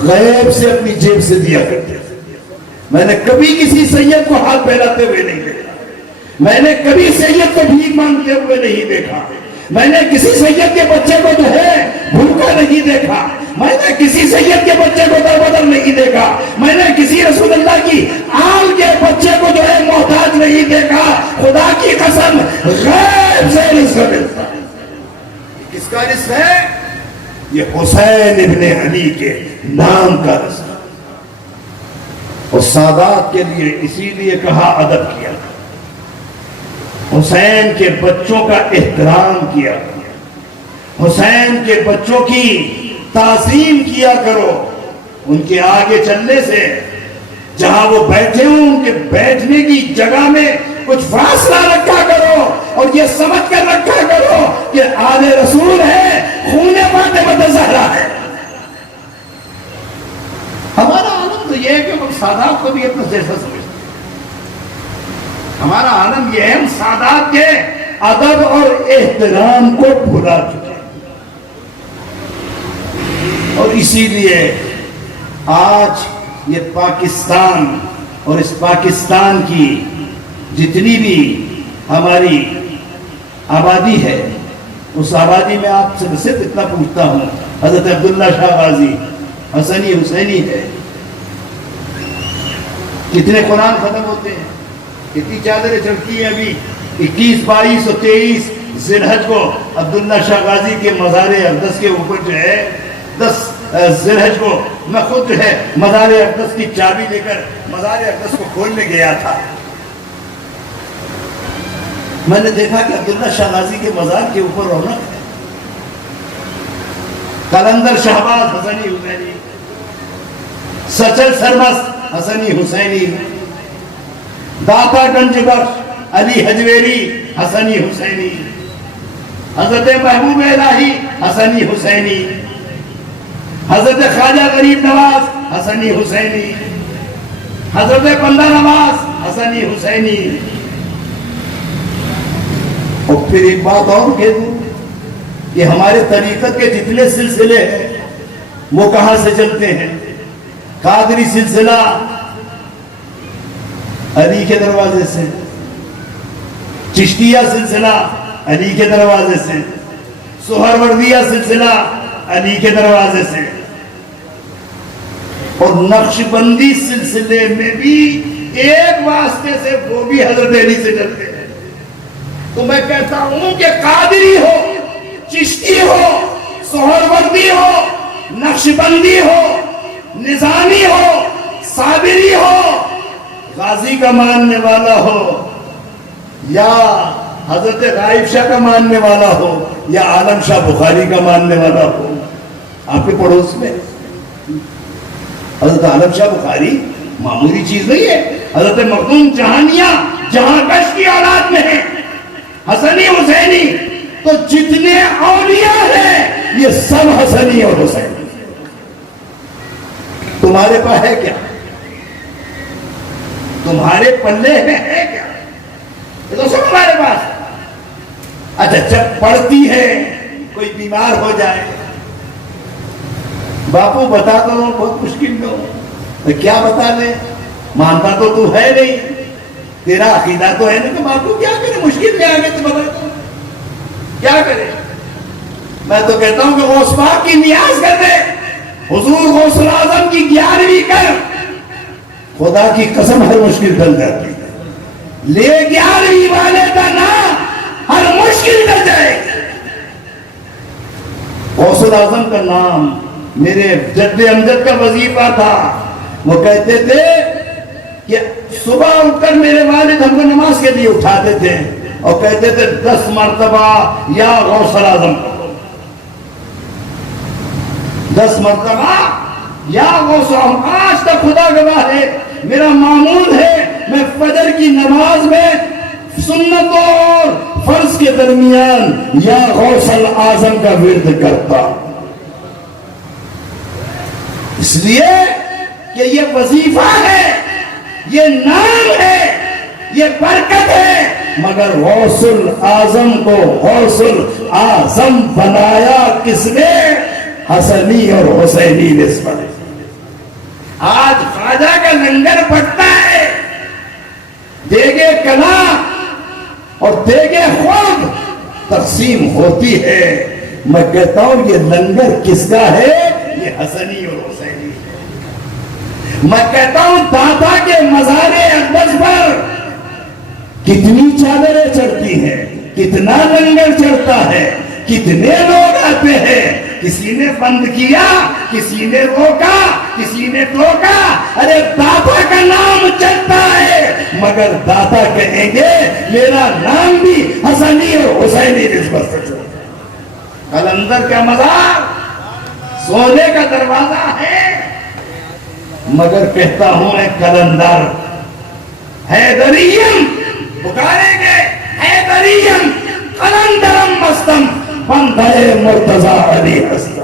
غیب سے اپنی جیب سے دیا کرتے تھے۔ میں نے کبھی کسی سید کو ہاتھ پھیلاتے ہوئے نہیں دیکھا، میں نے کبھی سید کو بھیک مانگتے ہوئے نہیں دیکھا، میں نے کسی سید کے بچے کو جو ہے بھوکا نہیں دیکھا، میں نے کسی سید کے بچے کو در بدر نہیں دیکھا، میں نے کسی رسول اللہ کی آل کے بچے کو جو ہے محتاج نہیں دیکھا۔ خدا کی قسم غیب سے رزق ملتا ہے۔ کس کا رزق ہے؟ یہ حسین ابن علی کے نام کا رزق۔ اور سادات کے لیے اسی لیے کہا ادب کیا، حسین کے بچوں کا احترام کیا، حسین کے بچوں کی تعظیم کیا کرو، ان کے آگے چلنے سے جہاں وہ بیٹھے ہوں ان کے بیٹھنے کی جگہ میں کچھ فاصلہ رکھا کرو، اور یہ سمجھ کر رکھا کرو کہ آل رسول ہے، خون فاطمہ زہرا ہے۔ ہمارا عالم تو یہ ہے کہ ہم سادات کو بھی اپنا جیسا سمجھتے ہیں، ہمارا عالم یہ ہے ہم سادات کے ادب اور احترام کو بھلا چکے ہیں۔ اور اسی لیے آج یہ پاکستان اور اس پاکستان کی جتنی بھی ہماری آبادی ہے اس آبادی میں آپ سے صرف اتنا پوچھتا ہوں، حضرت عبداللہ شاہ غازی حسنی حسینی ہے، کتنے قرآن ختم ہوتے ہیں، کتنی چادریں چڑھتی ہیں؟ ابھی 21، 22 اور 23 ذی الحج کو عبداللہ شاہ غازی کے مزار اقدس کے اوپر جو ہے 10 ذی الحج کو میں خود جو ہے مزار اقدس کی چابی لے کر مزار اقدس کو کھولنے گیا تھا۔ میں نے دیکھا کہ عبداللہ شاہ غازی کے مزار کے اوپر رونق ہے، قلندر شہباز حسنی حسینی، سچل سرمست حسنی حسینی، داتا گنج بخش علی حجویری حسنی حسینی، حضرت محبوب الہی حسنی حسینی، حضرت خواجہ غریب نواز حسنی حسینی، حضرت بندہ نواز حسنی حسینی۔ اور پھر ایک بات اور کہہ دوں کہ ہمارے طریقت کے جتنے سلسلے ہیں وہ کہاں سے چلتے ہیں؟ قادری سلسلہ علی کے دروازے سے، چشتیہ سلسلہ علی کے دروازے سے، سہروردیہ سلسلہ علی کے دروازے سے، اور نقش بندی سلسلے میں بھی ایک واسطے سے، وہ بھی حضرت علی سے چلتے ہیں۔ تو میں کہتا ہوں کہ قادری ہو، چشتی ہو، سہروردی ہو، نقش بندی ہو، نظامی ہو، صابری ہو، غازی کا ماننے والا ہو، یا حضرت غائب شاہ کا ماننے والا ہو، یا عالم شاہ بخاری کا ماننے والا ہو، آپ کے پڑوس میں حضرت عالم شاہ بخاری معمولی چیز نہیں ہے، حضرت مخدوم جہانیہ جہاں کش کی اولاد میں ہے، حسنی حسینی، تو جتنے اولیاء ہیں یہ سب حسنی اور حسینی۔ تمہارے پاس ہے کیا؟ تمہارے پلے میں ہے کیا؟ یہ تو سب ہمارے پاس ہے۔ اچھا جب پڑھتی ہے کوئی بیمار ہو جائے، باپو بتا دو، بہت مشکل میں ہو، کیا بتا دیں؟ مانتا تو ہے نہیں، تیرا عقیدہ تو ہے نہیں، تو باپو کیا کرے؟ مشکل میں آگے تو بتا دو کیا کرے؟ میں تو کہتا ہوں کہ غوث پاک کی نیاز کر دے، حضور غوث اعظم کی 11ویں کر، خدا کی قسم ہر مشکل ٹل جاتی ہے، لے 11ویں والے کا نام ہر مشکل ٹل جائے گی۔ غوث اعظم کا نام میرے جد امجد کا وظیفہ تھا، وہ کہتے تھے کہ صبح اٹھ کر میرے والد ہم کو نماز کے لیے اٹھاتے تھے اور کہتے تھے 10 مرتبہ یا غوث اعظم، 10 مرتبہ یا غوث اعظم۔ آج تک خدا گواہ ہے، میرا معمول ہے، میں فجر کی نماز میں سنت اور فرض کے درمیان یا غوث اعظم کا ورد کرتا، اس لیے کہ یہ وظیفہ ہے، یہ نام ہے، یہ برکت ہے، مگر غوث اعظم کو غوث اعظم بنایا کس نے؟ حسنی اور حسینی نسبت۔ آج خواجہ کا لنگر پڑتا ہے، دیگے کلام اور دیگے خود تقسیم ہوتی ہے، میں کہتا ہوں یہ لنگر کس کا ہے؟ یہ حسنی اور حسینی ہے۔ میں کہتا ہوں داتا کے مزار اقدس پر کتنی چادریں چڑھتی ہیں، کتنا لنگر چڑھتا ہے، کتنے لوگ آتے ہیں، کسی نے بند کیا، کسی نے روکا، کسی نے ٹوکا، ارے داتا کا نام چلتا ہے، مگر داتا کہیں گے میرا نام بھی حسنی اور حسینی نسبت سے چلتا ہے۔ قلندر کا مزار سونے کا دروازہ ہے، مگر کہتا ہوں میں قلندر حیدریم پکاریں گے، حیدریم قلندرم مستم بندے مرتضی علی حسن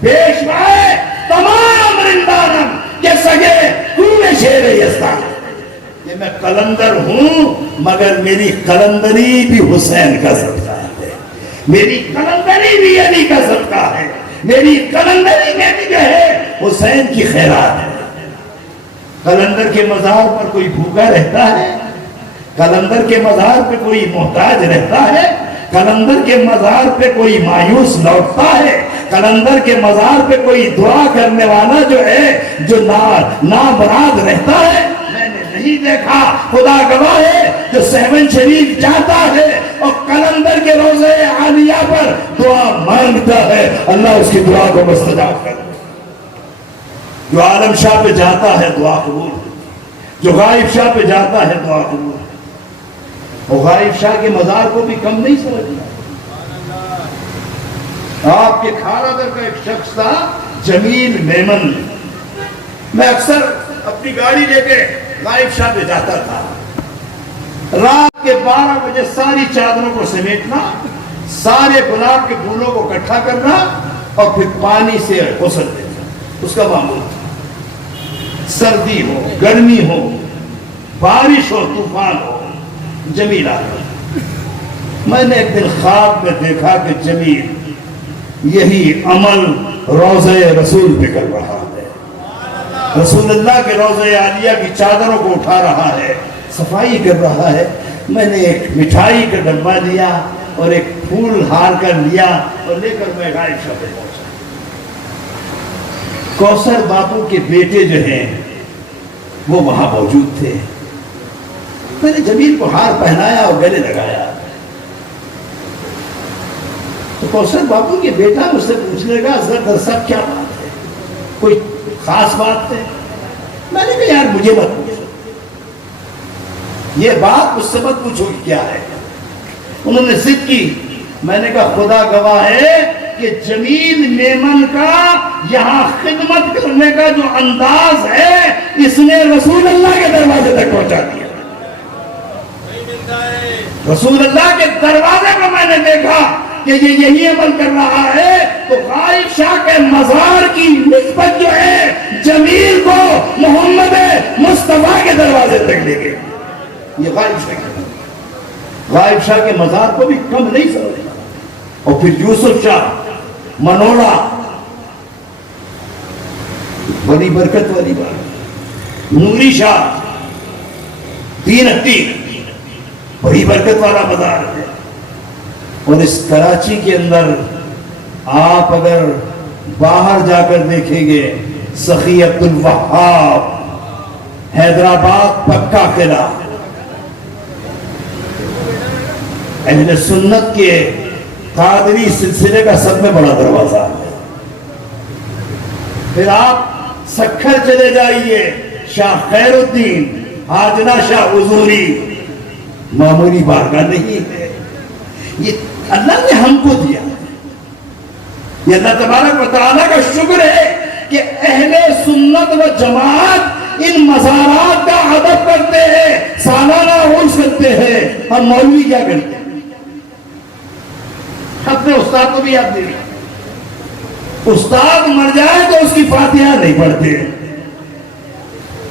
پیشوائے تمام رندانم کے سگے کونے شیر یستان۔ کہ میں قلندر ہوں، مگر میری قلندری بھی حسین کا صدقہ ہے، میری قلندری بھی علی کا صدقہ ہے، میری قلندری میں بھی جو ہے حسین کی خیرات ہے۔ قلندر کے مزار پر کوئی بھوکا رہتا ہے؟ قلندر کے مزار پہ کوئی محتاج رہتا ہے؟ قلندر کے مزار پہ کوئی مایوس لوٹتا ہے؟ قلندر کے مزار پہ کوئی دعا کرنے والا جو ہے جو نامراد رہتا ہے؟ میں نے نہیں دیکھا، خدا گواہ ہے، جو سہون شریف جاتا ہے اور قلندر کے روضہ عالیہ پر دعا مانگتا ہے، اللہ اس کی دعا کو مستجاب کرتا ہے۔ جو عالم شاہ پہ جاتا ہے دعا قبول، جو غائب شاہ پہ جاتا ہے دعا قبول۔ اور غائب شاہ کے مزار کو بھی کم نہیں سمجھنا۔ آپ کے کھارا در کا ایک شخص تھا جمیل میمن، میں اکثر اپنی گاڑی لے کے غائب شاہ پہ جاتا تھا۔ رات کے 12 بجے ساری چادروں کو سمیٹنا، سارے گلاب کے پھولوں کو اکٹھا کرنا اور پھر پانی سے غسل دینا، اس کا معمول تھا۔ سردی ہو، گرمی ہو، بارش ہو، طوفان ہو، جمیل آدمی۔ میں نے ایک دن خواب میں دیکھا کہ جمیل یہی عمل روضہ رسول پہ کر رہا ہے، رسول اللہ کے روضہ عالیہ کی چادروں کو اٹھا رہا ہے، صفائی کر رہا ہے۔ میں نے ایک مٹھائی کا ڈبہ لیا اور ایک پھول ہار کر لیا اور لے کر میں غائب شاہ پہ پہنچا۔ کوثر باپو کے بیٹے جو ہیں وہ وہاں موجود تھے۔ میں نے جمیل کو ہار پہنایا اور گلے لگایا تو کوثر باپو کے بیٹا مجھ سے پوچھنے لگا، حضرت صاحب کیا بات ہے، کوئی خاص بات ہے؟ میں نے کہا یار مجھے مت پوچھو، یہ بات مجھ سے مت پوچھو کہ کیا ہے۔ انہوں نے ضد کی۔ میں نے کہا خدا گواہ ہے کہ جمیل میمن کا یہاں خدمت کرنے کا جو انداز ہے اس نے رسول اللہ کے دروازے تک پہنچا دیا۔ رسول اللہ کے دروازے کو میں نے دیکھا کہ یہ یہی عمل کر رہا ہے، تو غائب شاہ کے مزار کی نسبت جو ہے جمیل کو محمد مصطفیٰ کے دروازے تک لے گئے۔ یہ غائب شاہ کے مزار کو بھی کم نہیں سمجھنا۔ اور پھر یوسف شاہ منوڑا، بڑی برکت والی بات۔ نوری شاہ تین ہٹی، بڑی برکت والا بازار ہے۔ اور اس کراچی کے اندر آپ اگر باہر جا کر دیکھیں گے، سخی عبد الوہاب، حیدرآباد پکا قلعہ، اہل سنت کے قادری سلسلے کا سب میں بڑا دروازہ ہے۔ پھر آپ سکھر چلے جائیے، شاہ خیر الدین، حاجنہ شاہ حضوری، معمولی بارگاہ نہیں ہے۔ یہ اللہ نے ہم کو دیا، یہ اللہ تبارک و تعالیٰ کا شکر ہے کہ اہل سنت و جماعت ان مزارات کا ادب کرتے ہیں، سالانہ عرس کرتے ہیں۔ ہم مولوی کیا کرتے ہیں؟ اپنے استاد کو بھی یاد نہیں رکھتے۔ استاد مر جائے تو اس کی فاتحہ نہیں پڑھتے،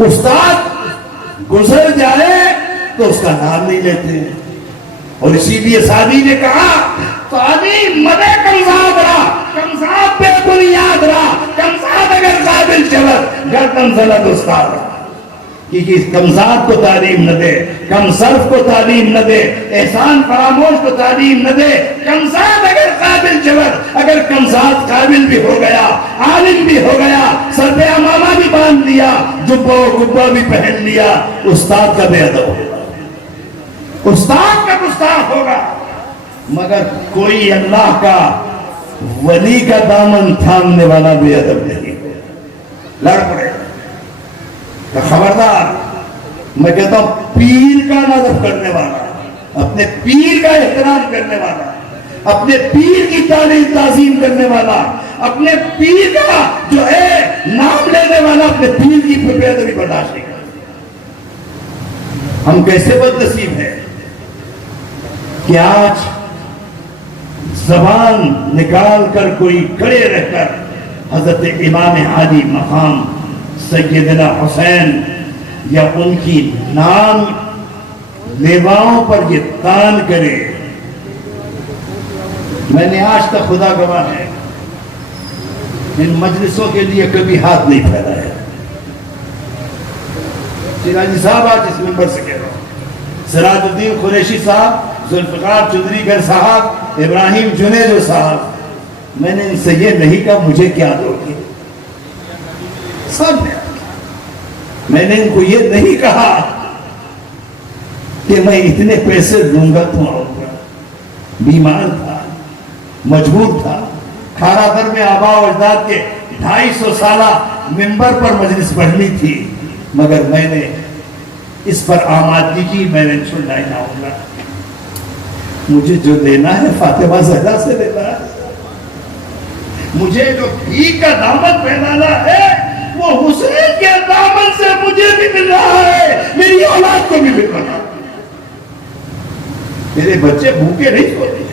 استاد گزر جائے تو اس کا نام نہیں لیتے۔ اور اسی لیے سادی نے کہا، سادی مدے کمزاد رہا، کمزاد پہ بنیاد رہا، کمزاد اگر قابل چلت گردن زلت استاد رہا۔ کیونکہ کمزاد کو تعلیم نہ دے، کم صرف کو تعلیم نہ دے، احسان فراموش کو تعلیم نہ دے، کمزاد اگر قابل چلت، اگر کمزاد قابل بھی ہو گیا، عالم بھی ہو گیا، سر پہ امامہ بھی باندھ لیا، جبہ و کبہ بھی پہن لیا، استاد کا بے ادب ہوگا، استاد کا گستاخ ہوگا۔ مگر کوئی اللہ کا ولی کا دامن تھامنے والا بے ادب نہیں ہوگا، لڑ پڑے گا۔ تو خبردار، میں کہتا ہوں پیر کا ادب کرنے والا، اپنے پیر کا احترام کرنے والا، اپنے پیر کی تعظیم کرنے والا، اپنے پیر کا جو ہے نام لینے والا، اپنے پیر کی بے ادبی برداشت نہیں کرتا۔ ہم کیسے بد نصیب ہیں کہ آج زبان نکال کر کوئی کھڑے رہ کر حضرت امام علی مقام سیدنا حسین یا ان کی نام لیواؤں پر یہ تان کرے۔ میں نے آج تک خدا گواہ ہے ان مجلسوں کے لیے کبھی ہاتھ نہیں پھیلایا، شیرازی صاحب آج اس ممبر سے کہہ رہا ہوں، سراج الدین قریشی صاحب، ذوالفقار چودھری گر صاحب، ابراہیم جنید صاحب، میں نے ان سے یہ نہیں کہا مجھے کیا دو گے، سامنے میں نے ان کو یہ نہیں کہا کہ میں اتنے پیسے لوں گا تو آؤں گا، بیمار تھا، مجبور تھا، کھارا در میں آبا و اجداد کے 250 سالہ ممبر پر مجلس پڑھنی تھی، مگر میں نے اس پر آمادگی کی، میں نے چھوڑنا ہی نہ ہوگا، مجھے جو دینا ہے فاطمہ زہرا سے دینا ہے، مجھے جو بھیک کا دامن پہنانا ہے وہ حسین کے دامن سے مجھے بھی مل رہا ہے، میری اولاد کو بھی مل رہا ہے، میرے بچے بھوکے نہیں سوتے،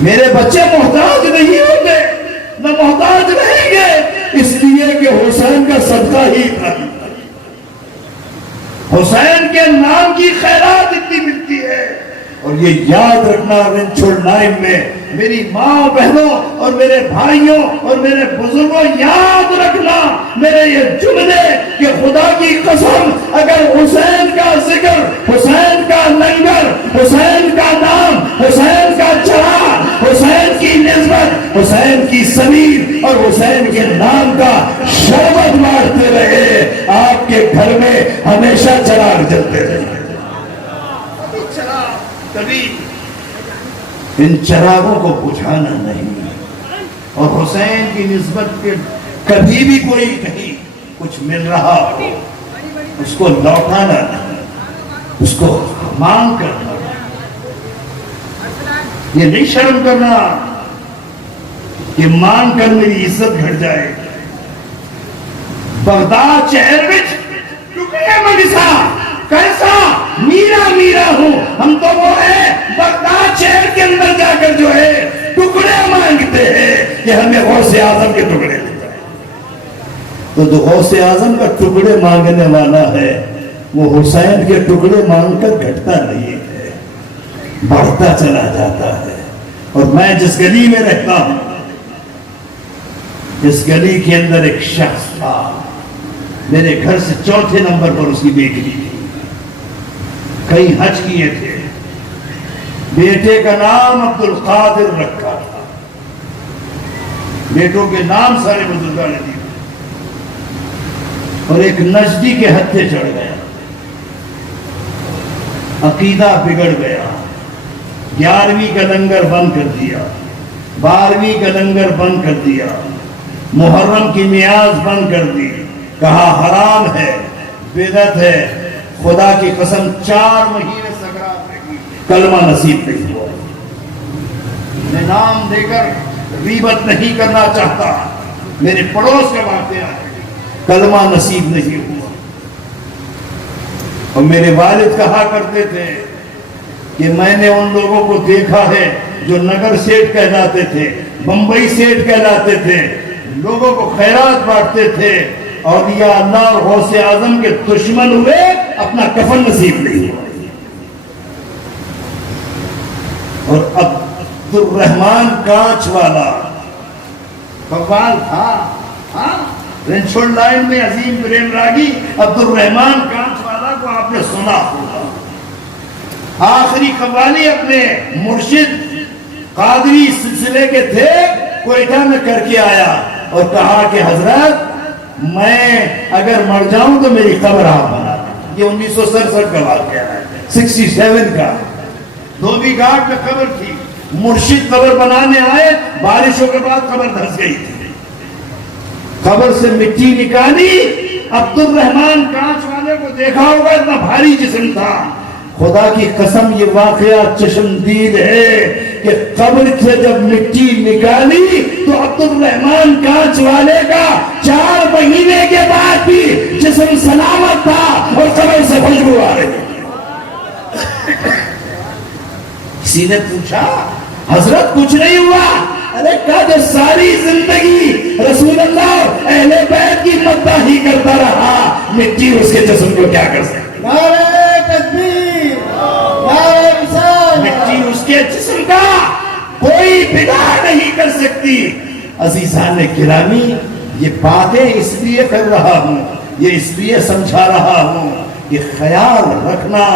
میرے بچے محتاج نہیں ہوں گے، نہ محتاج رہیں گے، اس لیے کہ حسین کا صدقہ ہی تھا، حسین کے نام کی خیرات اتنی ملتی ہے۔ اور یہ یاد رکھنا رنچھوڑ نائم میں میری ماں بہنوں اور میرے بھائیوں اور میرے بزرگوں، یاد رکھنا میرے یہ جملے کہ خدا کی قسم اگر حسین کا ذکر، حسین کا لنگر، حسین کا نام، حسین کا چراغ، حسین کی نسبت، حسین کی سمیر اور حسین کے نام کا شربت مارتے رہے، آپ کے گھر میں ہمیشہ چراغ جلتے رہے، کبھی ان چراغوں کو بجھانا نہیں، اور حسین کی نسبت کے کبھی بھی کوئی کہیں کچھ مل رہا ہو اس کو لوٹانا نہیں، اس کو مانگ کرنا، یہ نہیں شرم کرنا کہ مانگ کر میری عزت گھٹ جائے۔ بغداد شہر وچ ٹکڑے مگسا کیسا میرا میرا ہوں، ہم تو وہ ہیں بغداد شہر کے اندر جا کر جو ہے ٹکڑے مانگتے ہیں کہ ہمیں غوث اعظم کے ٹکڑے لے جائیں، تو جو غوث اعظم کا ٹکڑے مانگنے والا ہے وہ حسین کے ٹکڑے مانگ کر گھٹتا نہیں ہے، بڑھتا چلا جاتا ہے۔ اور میں جس گلی میں رہتا ہوں، اس گلی کے اندر ایک شخص تھا، میرے گھر سے 4تھے نمبر پر اس کی بیٹی تھی، کئی حج کیے تھے، بیٹے کا نام عبد القادر رکھا تھا، بیٹوں کے نام سارے بزرگوں نے دیے، اور ایک نجدی کے ہتھے چڑھ گیا، عقیدہ بگڑ گیا، 11ویں کا لنگر بند کر دیا، 12ویں کا لنگر بند کر دیا، محرم کی نیاز بند کر دی، کہا حرام ہے، بدعت ہے، خدا کی قسم 4 مہینے سکرات رہی، کلمہ نصیب نہیں ہوا۔ میں نام دے کر غیبت نہیں کرنا چاہتا، میرے پڑوس کا واقعہ ہے، کلمہ نصیب نہیں ہوا۔ اور میرے والد کہا کرتے تھے کہ میں نے ان لوگوں کو دیکھا ہے جو نگر سیٹ کہلاتے تھے، بمبئی سیٹ کہلاتے تھے، لوگوں کو خیرات بانٹتے تھے، اولیاء اللہ اور غوث اعظم کے دشمن ہوئے، اپنا کفن نصیب نہیں ہوا۔ اور عبد الرحمان کانچ والا قوال تھا، رنچھوڑ لائن میں عظیم پریم راگی عبد الرحمان کانچ والا کو آپ نے سنا ہوگا، آخری قوالی اپنے مرشد قادری سلسلے کے تھے، کوئٹہ میں کر کے آیا اور کہا کہ حضرت میں اگر مر جاؤں تو میری قبر آپ بنا دیں۔ یہ 1967 کا واقعہ ہے، 67 کا، دھوبی گھاٹ میں قبر تھی، مرشد قبر بنانے آئے، بارشوں کے بعد قبر دھنس گئی تھی، قبر سے مٹی نکالی، عبد الرحمان کانچ والے کو دیکھا ہوگا، اتنا بھاری جسم تھا، خدا کی قسم یہ واقعہ چشمدید ہے کہ قبر سے جب مٹی نکالی تو عبد الرحمان کانچ والے کا 4 مہینے کے بعد بھی جسم سلامت تھا اور قبر سے خوشبو آ رہی۔ کسی نے پوچھا حضرت کچھ نہیں ہوا؟ ارے کہا جو ساری زندگی رسول اللہ اہل بیت کی مداحی کرتا رہا، مٹی اس کے جسم کو کیا کر سکتی؟ نعرہ تکبیر، نعرہ رسالت، مٹی اس کے جسم کا کوئی بگاڑ نہیں کر سکتی۔ عزیزان گرامی، یہ باتیں اس لیے کر رہا ہوں یہ اس لیے سمجھا رہا ہوں کہ خیال رکھنا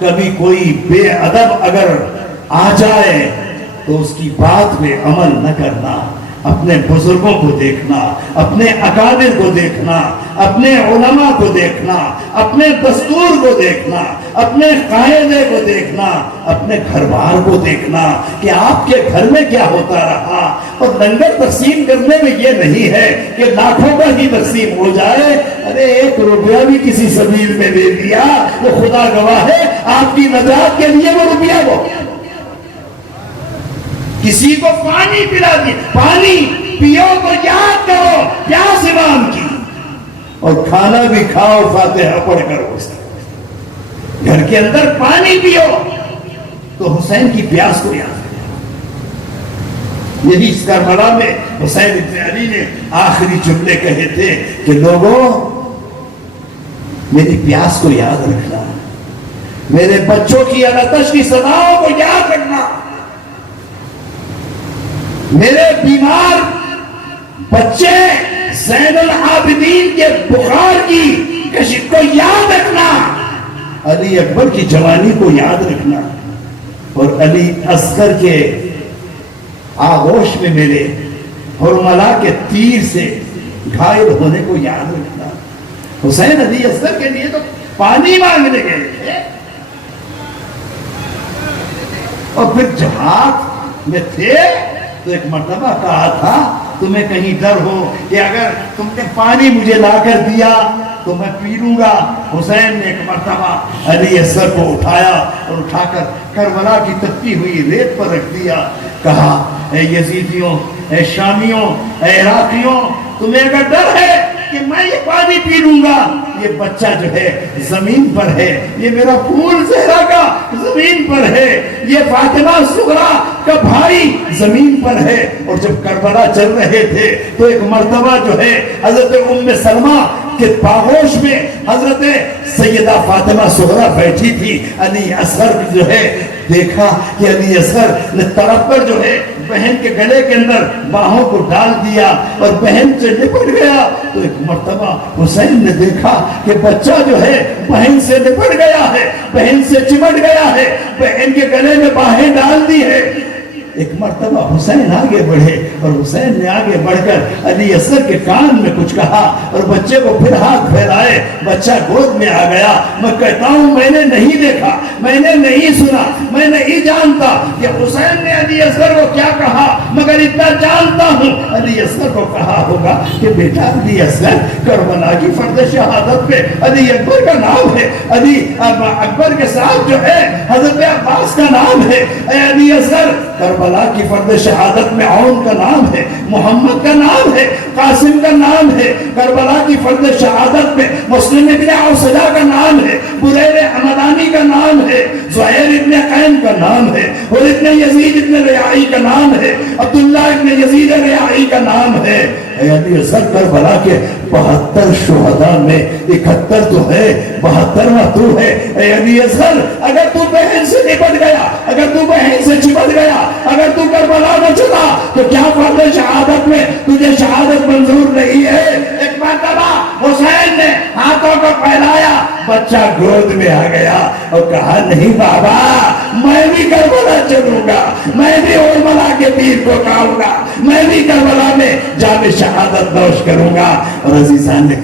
کبھی کوئی بے ادب اگر آ جائے تو اس کی بات پہ عمل نہ کرنا، اپنے بزرگوں کو دیکھنا، اپنے اکابر کو دیکھنا، اپنے علماء کو دیکھنا، اپنے دستور کو دیکھنا، اپنے قاعدے کو دیکھنا، اپنے گھر بار کو دیکھنا کہ آپ کے گھر میں کیا ہوتا رہا۔ اور لنگر تقسیم کرنے میں یہ نہیں ہے کہ لاکھوں کا ہی تقسیم ہو جائے، ارے 1 روپیہ بھی کسی سبیل میں دے دیا وہ خدا گواہ ہے آپ کی نجات کے لیے وہ روپیہ وہ کسی کو پانی پلا دی، پانی پیو تو یاد کرو پیاس امام کی، اور کھانا بھی کھاؤ فاتحہ پڑھ کر اس گھر کے اندر پانی پیو تو حسین کی پیاس کو یاد کرو۔ یہی اس کربلا میں حسین ابن علی نے آخری جملے کہے تھے کہ لوگوں میری پیاس کو یاد رکھنا، میرے بچوں کی الاتش کی صداؤں کو یاد رکھنا، میرے بیمار بچے زین العابدین کے بخار کی کشش کو یاد رکھنا، علی اکبر کی جوانی کو یاد رکھنا، اور علی اصغر کے آغوش میں میرے حرملہ کے تیر سے گھائل ہونے کو یاد رکھنا۔ حسین علی اصغر کے لیے تو پانی مانگنے گئے تھے، اور پھر جہاد میں تھے تو ایک مرتبہ کہا تھا تمہیں کہیں ڈر ہو کہ اگر تم نے پانی مجھے لا کر دیا تو میں پی لوں گا۔ حسین نے ایک مرتبہ علی اصغر کو اٹھایا اور اٹھا کر کربلا کی تپتی ہوئی ریت پر رکھ دیا، کہا اے یزیدیوں، اے شامیوں، اے عراقیوں، تمہیں اگر ڈر ہے کہ میں یہ پانی پی لوں گا، یہ بچہ جو ہے زمین پر ہے، یہ میرا پھول زہرا کا زمین پر ہے، یہ فاطمہ صغرا کا بھائی زمین پر ہے۔ اور جب کربلا چل رہے تھے تو ایک مرتبہ جو ہے حضرت ام سلمہ کے پاغوش میں حضرت سیدہ فاطمہ صغرا بیٹھی تھی، علی اصغر جو ہے دیکھا کہ علی اصغر نے طرف پر جو ہے بہن کے گلے کے اندر باہوں کو ڈال دیا اور بہن سے لپٹ گیا، تو ایک مرتبہ حسین نے دیکھا کہ بچہ جو ہے بہن سے لپٹ گیا ہے، بہن سے چمٹ گیا ہے، بہن کے گلے میں باہیں ڈال دی ہے۔ ایک مرتبہ حسین آگے بڑھے اور حسین نے آگے بڑھ کر علی اصغر کے کان میں کچھ کہا اور بچے کو پھر ہاتھ پھیلائے، بچہ گود میں آ گیا۔ میں کہتا ہوں میں نے نہیں دیکھا، میں نے نہیں سنا، میں نہیں جانتا کہ حسین نے علی اصغر کو کیا کہا، مگر اتنا جانتا ہوں علی اصغر کو کہا ہوگا کہ بیٹا علی اصغر کربلا کی فرض شہادت پہ علی اکبر کا نام ہے، علی اکبر کے ساتھ جو ہے حضرت عباس کا نام ہے، اے علی اصغر کربلا کی فرض شہادت میں عون کا نام ہے، محمد کا نام ہے، قاسم کا نام ہے، کربلا کی فرض شہادت میں مسلم ابن اوسجا کا نام ہے، بریر حمدانی کا نام ہے، زہیر ابن قین کا نام ہے، اور ابن یزید ابن ریائی کا نام ہے، عبداللہ ابن یزید ریائی کا نام ہے۔ اے علی اصغر کربلا کے 72 شہداء میں 71 تو ہے، 72واں تو ہے۔ اے علی اصغر اگر تو بہن سے نپٹ گیا، اگر تو بہن سے چپٹ گیا، اگر تو کربلا نہ چلا تو کیا فرض شہادت میں تجھے شہادت منظور نہیں ہے؟ ایک مرتبہ حسین نے ہاتھوں کو پھیلایا، بچہ گود میں آ گیا اور کہا نہیں بابا میں بھی کربلا چلوں گا، میں بھی کربلا کے تیر کو کھاؤں گا، میں بھی کربلا میں جام شہادت نوش کروں گا۔ اور عزیزان نے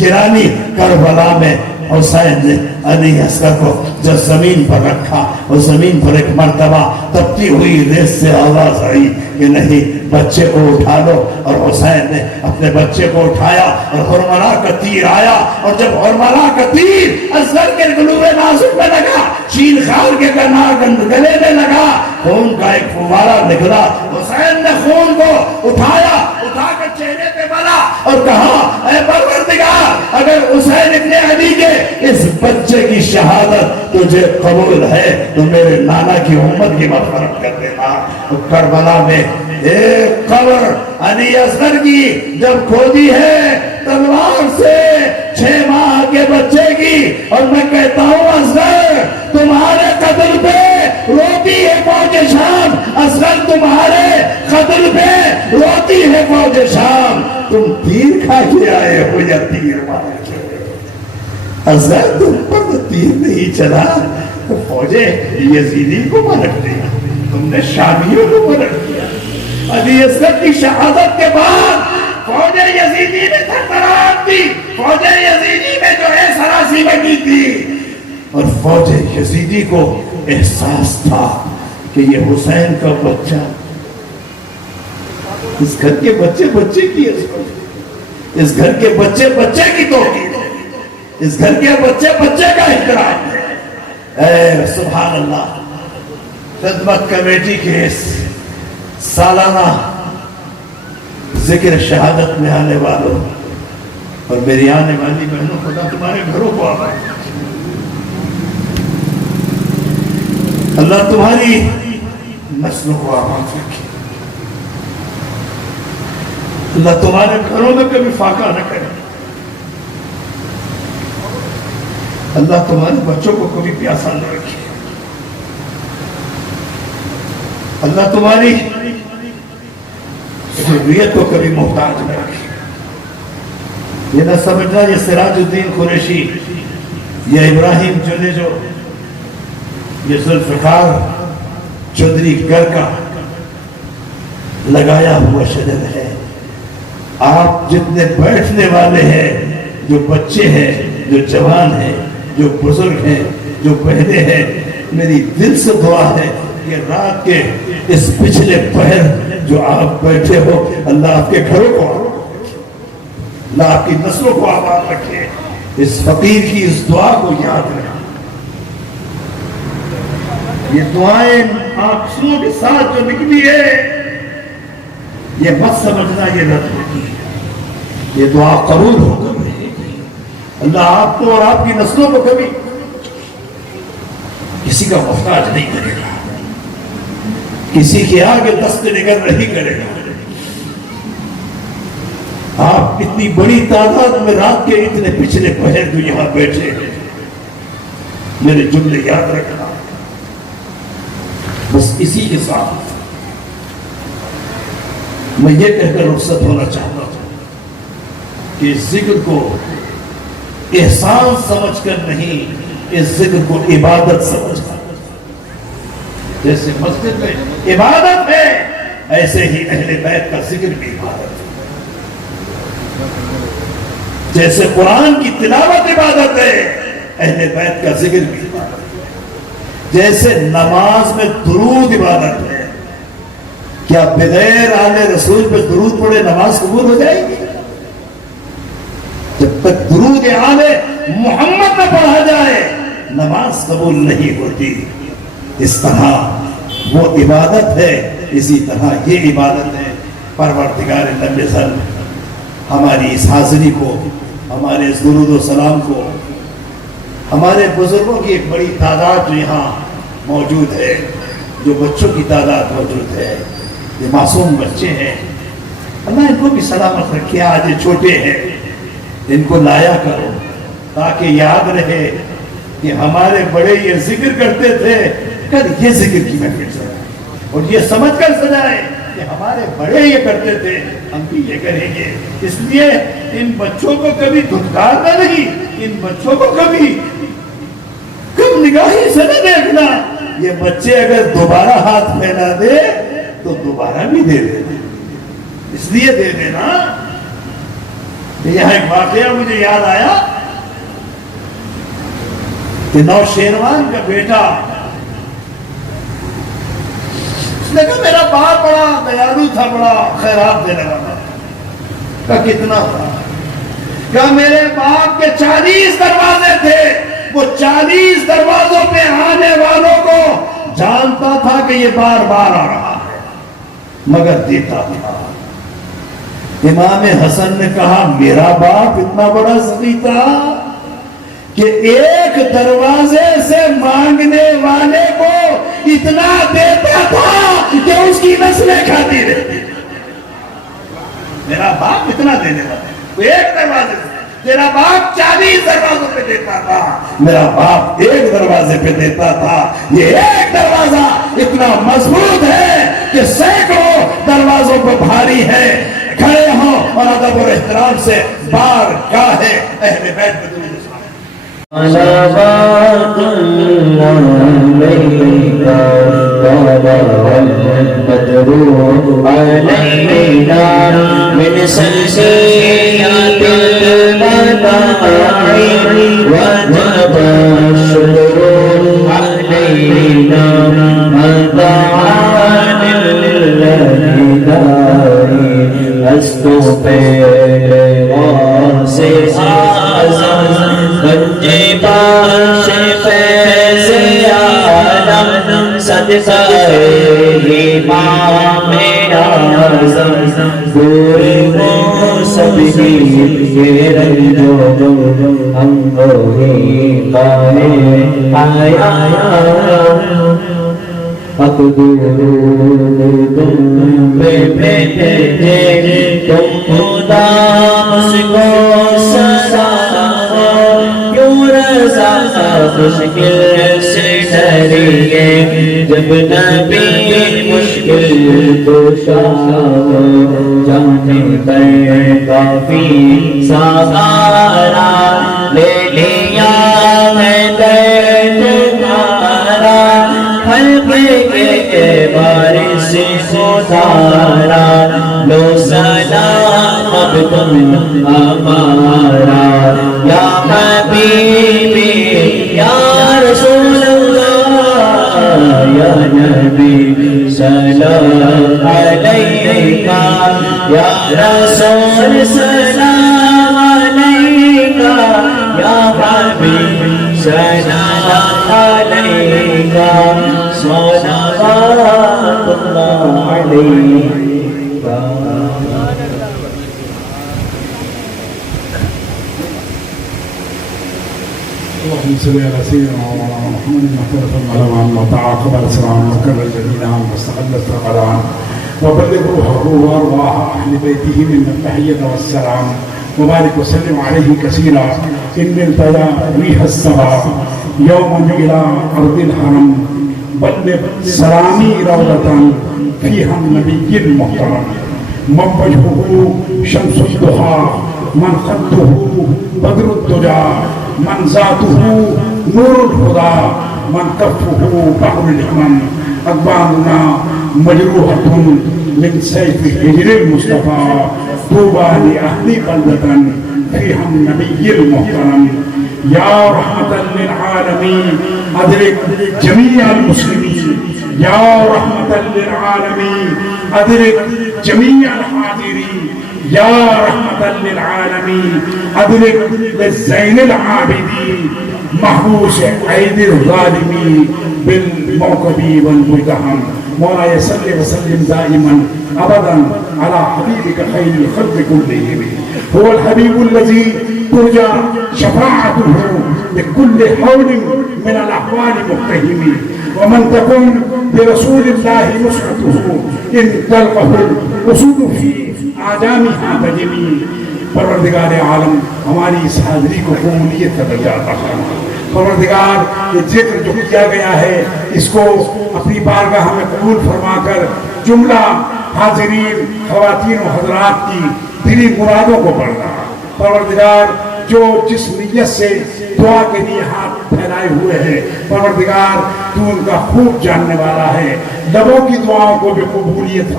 گرانی کربلا میں حسین نے علی اصغر کو جب زمین پر رکھا اور زمین پر ایک مرتبہ تپتی ہوئی ریت سے آواز آئی کہ نہیں بچے کو اٹھا لو، اور حسین نے اپنے بچے کو اٹھایا اور حرملہ کا تیر آیا، اور جب حرملہ کا تیر اصغر کے گلوب نازک میں لگا، شین خار کے گلے میں لگا، خون کا ایک فوارہ نکلا، حسین نے خون کو اٹھایا، اٹھا کر چہرے پہ ملا اور کہا اے پروردگار اگر حسین ابن علی کے اس بچے کی شہادت تجھے قبول ہے تو میرے نانا کی امت کی مغفرت کر دینا۔ کربلا میں ایک قبر علی اصغر کی جب کھودی ہے تلوار سے 6 ماہ کے بچے کی، اور میں کہتا ہوں اصغر تمہارے قتل پہ روتی ہے فوج شام، اصغر تمہارے قتل پہ روتی ہے فوج شام۔ تم تیر کھا کے آئے ہو یا تیر مار کے؟ اصغر تم پر تو تیر نہیں چلا، فوج یزیدی کو پلٹ دیا، تم نے شامیوں کو پلٹ دیا۔ علی اصغر کی شہادت کے بعد فوج یزیدی نے تھرتھراہٹ دی، فوج یزیدی میں جو ہے سراسی بنی تھی، اور فوج یزیدی کو احساس تھا کہ یہ حسین کا بچہ، اس گھر کے بچے بچے کی عظمت، اس گھر کے بچے بچے کی توقیر، اس گھر کے بچے بچے کا احترام ہے۔ اے سبحان اللہ، خدمت کمیٹی کے اس سالانہ ذکر شہادت میں آنے والوں اور میری آنے والی بہنوں، خدا تمہارے گھروں کو آباد، اللہ تمہاری نسلوں کو آباد رکھے، اللہ تمہارے گھروں میں کبھی فاقہ نہ کرے، اللہ تمہارے بچوں کو کبھی پیاسا نہ رکھے، اللہ تمہاری ضروریت کو کبھی محتاج نہ رکھے۔ یہ نہ سمجھنا یہ سراج الدین قریشی یا ابراہیم جنیجو، یہ ذوالفقار چودھری گھر کا لگایا ہوا شجر ہے۔ آپ جتنے بیٹھنے والے ہیں، جو بچے ہیں، جو جوان ہیں، جو بزرگ ہیں، جو بہنیں ہیں، میری دل سے دعا ہے کہ رات کے اس پچھلے پہر جو آپ بیٹھے ہو، اللہ آپ کے گھروں کو آباد رکھے، اللہ آپ کی نسلوں کو آباد رکھے۔ اس فقیر کی اس دعا کو یاد رکھیں۔ یہ دعائیں آنسوؤں کے ساتھ جو نکلی ہے، یہ مت سمجھنا یہ رد ہوتی ہے، یہ دعا قبول ہو کر رہے گی۔ اللہ آپ کو اور آپ کی نسلوں کو کبھی کسی کا محتاج نہیں کرے گا، کسی کے آگے دست نگر نہیں کرے گا۔ آپ اتنی بڑی تعداد میں رات کے اتنے پچھلے پہر جو یہاں بیٹھے ہیں، میرے جملے یاد رکھنا۔ بس اسی کے ساتھ میں یہ کہہ کر رخصت ہونا چاہتا ہوں کہ اس ذکر کو احسان سمجھ کر نہیں، اس ذکر کو عبادت سمجھ کر، جیسے مسجد میں عبادت ہے ایسے ہی اہل بیت کا ذکر بھی عبادت ہے، جیسے قرآن کی تلاوت عبادت ہے اہل بیت کا ذکر بھی عبادت ہے، جیسے نماز میں درود عبادت ہے۔ کیا بغیر آل رسول پہ درود پڑھے نماز قبول ہو جائے گی؟ جب تک درود آل محمد نہ پڑھا جائے نماز قبول نہیں ہوتی۔ اس طرح وہ عبادت ہے، اسی طرح یہ عبادت ہے۔ پروردگار لم یزل ہماری اس حاضری کو، ہمارے اس درود و سلام کو، ہمارے بزرگوں کی ایک بڑی تعداد جو یہاں موجود ہے، جو بچوں کی تعداد موجود ہے، یہ معصوم بچے ہیں، اللہ ان کو بھی سلامت رکھے۔ آج یہ چھوٹے ہیں، ان کو لایا کرو تاکہ یاد رہے کہ ہمارے بڑے یہ ذکر کرتے تھے، کل یہ ذکر کی محفل سجائے، اور یہ سمجھ کر سجائے کہ ہمارے بڑے یہ کرتے تھے، ہم بھی یہ کریں گے۔ اس لیے ان بچوں کو کبھی دھتکارنا نہیں، ان بچوں کو کبھی کم نگاہی سے نہ دیکھنا۔ یہ بچے اگر دوبارہ ہاتھ پھیلا دے تو دوبارہ بھی دے دینا، اس لیے دے دینا۔ یہاں ایک واقعہ مجھے یاد آیا کہ نوشیروان کا بیٹا، اس نے کہا میرا باپ بڑا دیالو تھا، بڑا خیرات دینے والا تھا۔ کہا کتنا تھا؟ کہا میرے باپ کے 40 دروازے تھے، وہ 40 دروازوں پہ آنے والوں کو جانتا تھا کہ یہ بار بار آ رہا ہے، مگر دیتا تھا۔ امام حسن نے کہا میرا باپ اتنا بڑا سخی تھا کہ ایک دروازے سے مانگنے والے کو اتنا دیتا تھا کہ اس کی نسلیں کھاتی رہتی۔ میرا باپ اتنا دینے والا، تو ایک دروازے سے، تیرا باپ 40 دروازوں پہ دیتا تھا، میرا باپ ایک دروازے پہ دیتا تھا۔ یہ ایک دروازہ اتنا مضبوط ہے کہ سینکڑوں دروازوں پہ بھاری ہے۔ کھڑے ہوں اور ادب اور احترام سے بارگاہ اہل بیت میں درود سلام۔ صلوات اللہ علیکہ طلع البدر علینا من سنسیات المطاعم وجب الشکر علینا مدعا للہ دائی استغفر غاث اعظم گنجے باش فیض عالم صدقہ امام اعظم دور ہو سبھی کے رنجو ہم وہی پائے آیا حق درود تم پہ بھیجے تم اداس کو سلام کیوں رضا مشکل سے ڈریے جب نبی مشکل کشا جانے پر کافی سہارا لے لیا میں تمہارا حلقے کے بارش اتارا لو سلام اب تم ہمارا یا حبیبی یا رسول اللہ یا نبی سلام علیکہ یا رسول سلام علیکہ یا حبیب سلام علیکہ صلوات اللہ علیکہ۔ اللهم صل على سيدنا ومولانا محمد المختلف الملوان وتعاقب السلام وكرر الجميع واستقل الثقلان وبلغ روحه وارواح اهل بيته من التحيه والسلام وبارك وسلم عليه كثيرا ان التجا ريح الصبا يوما الى ارض الحرم بلغ سلامي روضه فيها النبي المحترم من وجهه شمس الضحى من خده بدر الدجى من ذاته نور الهدى من كفه بحر الامم اقبالنا مجروحة من سيف هجر المصطفى طوبى لاهل بلدة فيها النبي المحترم يا رحمة للعالمين ادرك جميع المسلمين يا رحمة للعالمين ادرك جميع الحاضرين يا رحمة للعالمين ادرك للزين العابدين محبوس ايدي الظالمين بالموكب والمتهم مولاي صل وسلم دائما ابدا على حبيبك خير الخلق كلهم هو الحبيب الذي ترجى شفاعته بكل حول من الاحوال مقتهم ومن تكن برسول الله نصرته ان تلقه الاسود في آجامها تجمی۔ پروردگار عالم ہماری اس حاضری کو قبولیت کا درجہ عطا فرما۔ پروردگار یہ ذکر جو کیا گیا ہے اس کو اپنی بارگاہ میں قبول فرما کر جملہ حاضرین خواتین و حضرات کی دلی مرادوں کو پڑھنا۔ پروردگار جو جس نیت سے دعا کے لیے ہاتھ پھیلائے ہوئے ہیں پروردگار تو ان کا خوب جاننے والا ہے۔ لبوں کی دعاؤں کو بھی قبولیت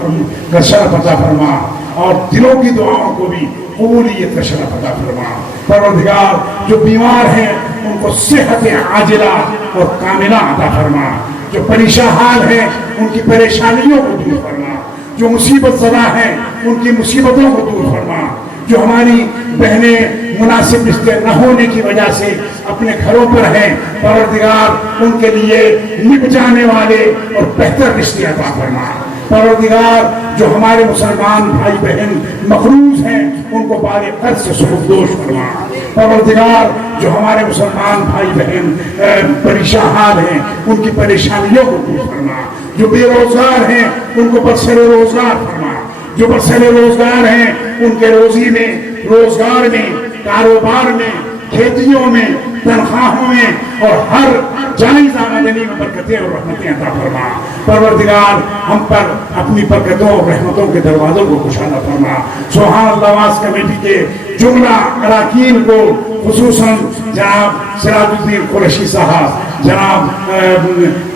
کا شرف عطا فرما اور دلوں کی دعاؤں کو بھی قبولیت کا شرف عطا فرما۔ پروردگار جو بیمار ہیں ان کو صحت عاجلہ اور کاملہ عطا فرما۔ جو پریشان حال ہیں ان کی پریشانیوں کو دور فرما۔ جو مصیبت زدہ ہیں ان کی مصیبتوں کو دور فرما۔ جو ہماری بہنیں مناسب رشتے نہ ہونے کی وجہ سے اپنے گھروں پر ہیں پروردگار ان کے لیے نب جانے والے اور بہتر رشتے عطا فرما۔ پروردگار جو ہمارے مسلمان بھائی بہن مقروض ہیں ان کو بار قرض سے سبکدوش فرما۔ پروردگار جو ہمارے مسلمان بھائی بہن پریشان حال ہیں ان کی پریشانیوں کو دور فرما۔ جو بے روزگار ہیں ان کو برسر روزگار فرما۔ جو برسر روزگار ہیں ان کے روزی میں، روزگار میں، کاروبار میں، کھیتیوں میں، تنخواہوں میں اور ہر جائز آمدنی میں برکتیں اور رحمتیں عطا فرما۔ پروردگار ہم پر اپنی برکتوں اور رحمتوں کے دروازوں کو کشادہ فرما۔ سبحان اللہ واس کمیٹی کے جملہ اراکین کو خصوصاً جناب سراج الدین قریشی صاحب، جناب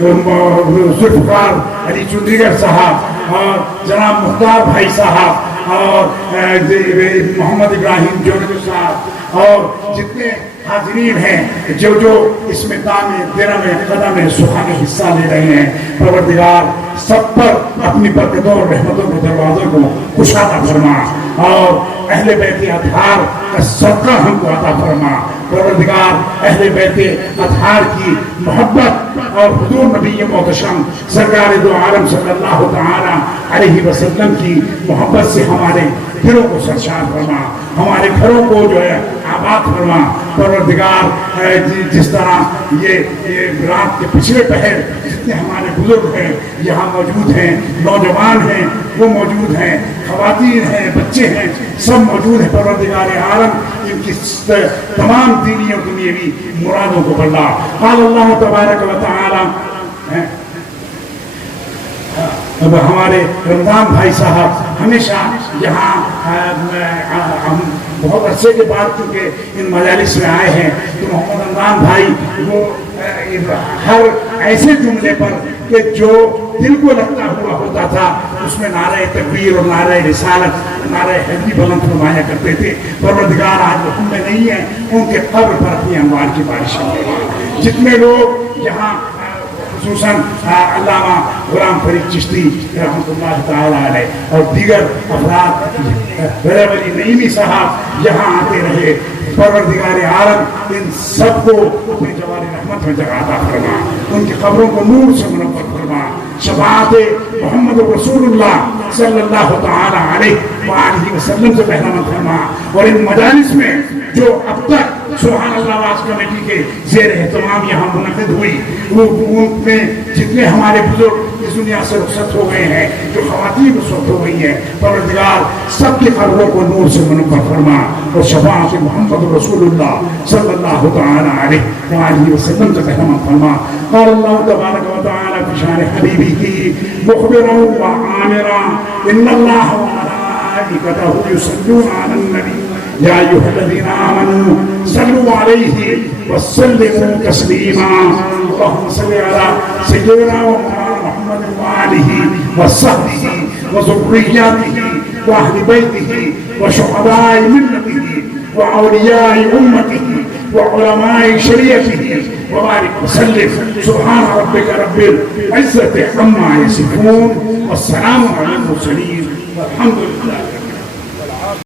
ذوالفقار علی چندریگر صاحب اور جناب مختار بھائی صاحب اور محمد ابراہیم جوڑی صاحب اور جتنے حاضرین ہیں جو اس میں درم قدم سخن حصہ لے رہے ہیں، پروردگار سب پر اپنی برکتوں اور رحمتوں کے دروازوں کو کشادہ فرما اور اہل بیت اطہار کا صدقہ ہم کو عطا فرما۔ پروردگار اہل بیت اطہار کی محبت اور حضور نبی محتشم سرکار دو عالم صلی اللہ تعالی علیہ وسلم کی محبت سے ہمارے دلوں کو سرشار فرما، ہمارے گھروں کو جو ہے آباد فرما۔ پروردگار جس طرح یہ رات کے پچھلے پہر جتنے ہمارے بزرگ ہیں یہاں موجود ہیں، نوجوان ہیں وہ موجود ہیں، خواتین ہیں، بچے ہیں، سب موجود ہیں، پروردگار عالم ان کی تمام دینی اور دنیاوی مرادوں کو بڑھا۔ قال اللہ تبارک و تعالی، ہمارے رمضان بھائی صاحب ہمیشہ یہاں ہم بہت عرصے کے بعد چونکہ ان مجالس میں آئے ہیں تو محمد رمضان بھائی وہ ہر ایسے جملے پر کہ جو دل کو لگتا ہوا ہوتا تھا اس میں نعرہ تکبیر اور نعرہ رسالت، نعرہ حیدری بلند فرمایا کرتے تھے۔ پروردگار آج وہ ہم میں نہیں ہیں، ان کے قبر پر اپنی انوار کی بارش کرے۔ جتنے لوگ یہاں خصوصاً علامہ غلام فرید چشتی رحمۃ اللہ تعالیٰ علیہ اور دیگر افراد، رضا ولی نعیمی صاحب یہاں آتے رہے، پروردگار عالم ان سب کو اپنی جواری رحمت میں جگہ عطا فرما، ان کی قبروں کو نور سے منور فرما، شفاعت محمد رسول اللہ صلی اللہ تعالی علیہ وآلہ وسلم سے بہرامند فرما۔ اور ان مجالس میں جو اب تک سبحان اللہ واس کمیٹی کے زیر اہتمام یہاں منعقد ہوئی، ان میں جتنے ہمارے بزرگ اس دنیا سے رخصت ہو گئے ہیں، جو خواتین رخصت ہو گئی ہیں، پروردگار سب کی قبروں کو نور سے منور فرما اور شفاعت محمد رسول اللہ صلی اللہ تعالی علیہ وآلہ وسلم سے بہرامند فرما۔ قال اللہ تبارک و تعالی فی شان حبیبہ مخبرا وعامرا ان اللہ وملائکتہ یصلون علی النبی یا ایھا الذین آمنوا صلوا علیہ وسلموا تسلیما۔ اللہم صل علی سیدنا ومولانا محمد وآلہ وصحبہ وذریتہ واہل بیتہ وشہداء ملتہ واولیاء امتہ وعلماء شریعتہ وبارک وسلم۔ سبحان ربک رب العزة عما یصفون والسلام علی المرسلین والحمد للہ۔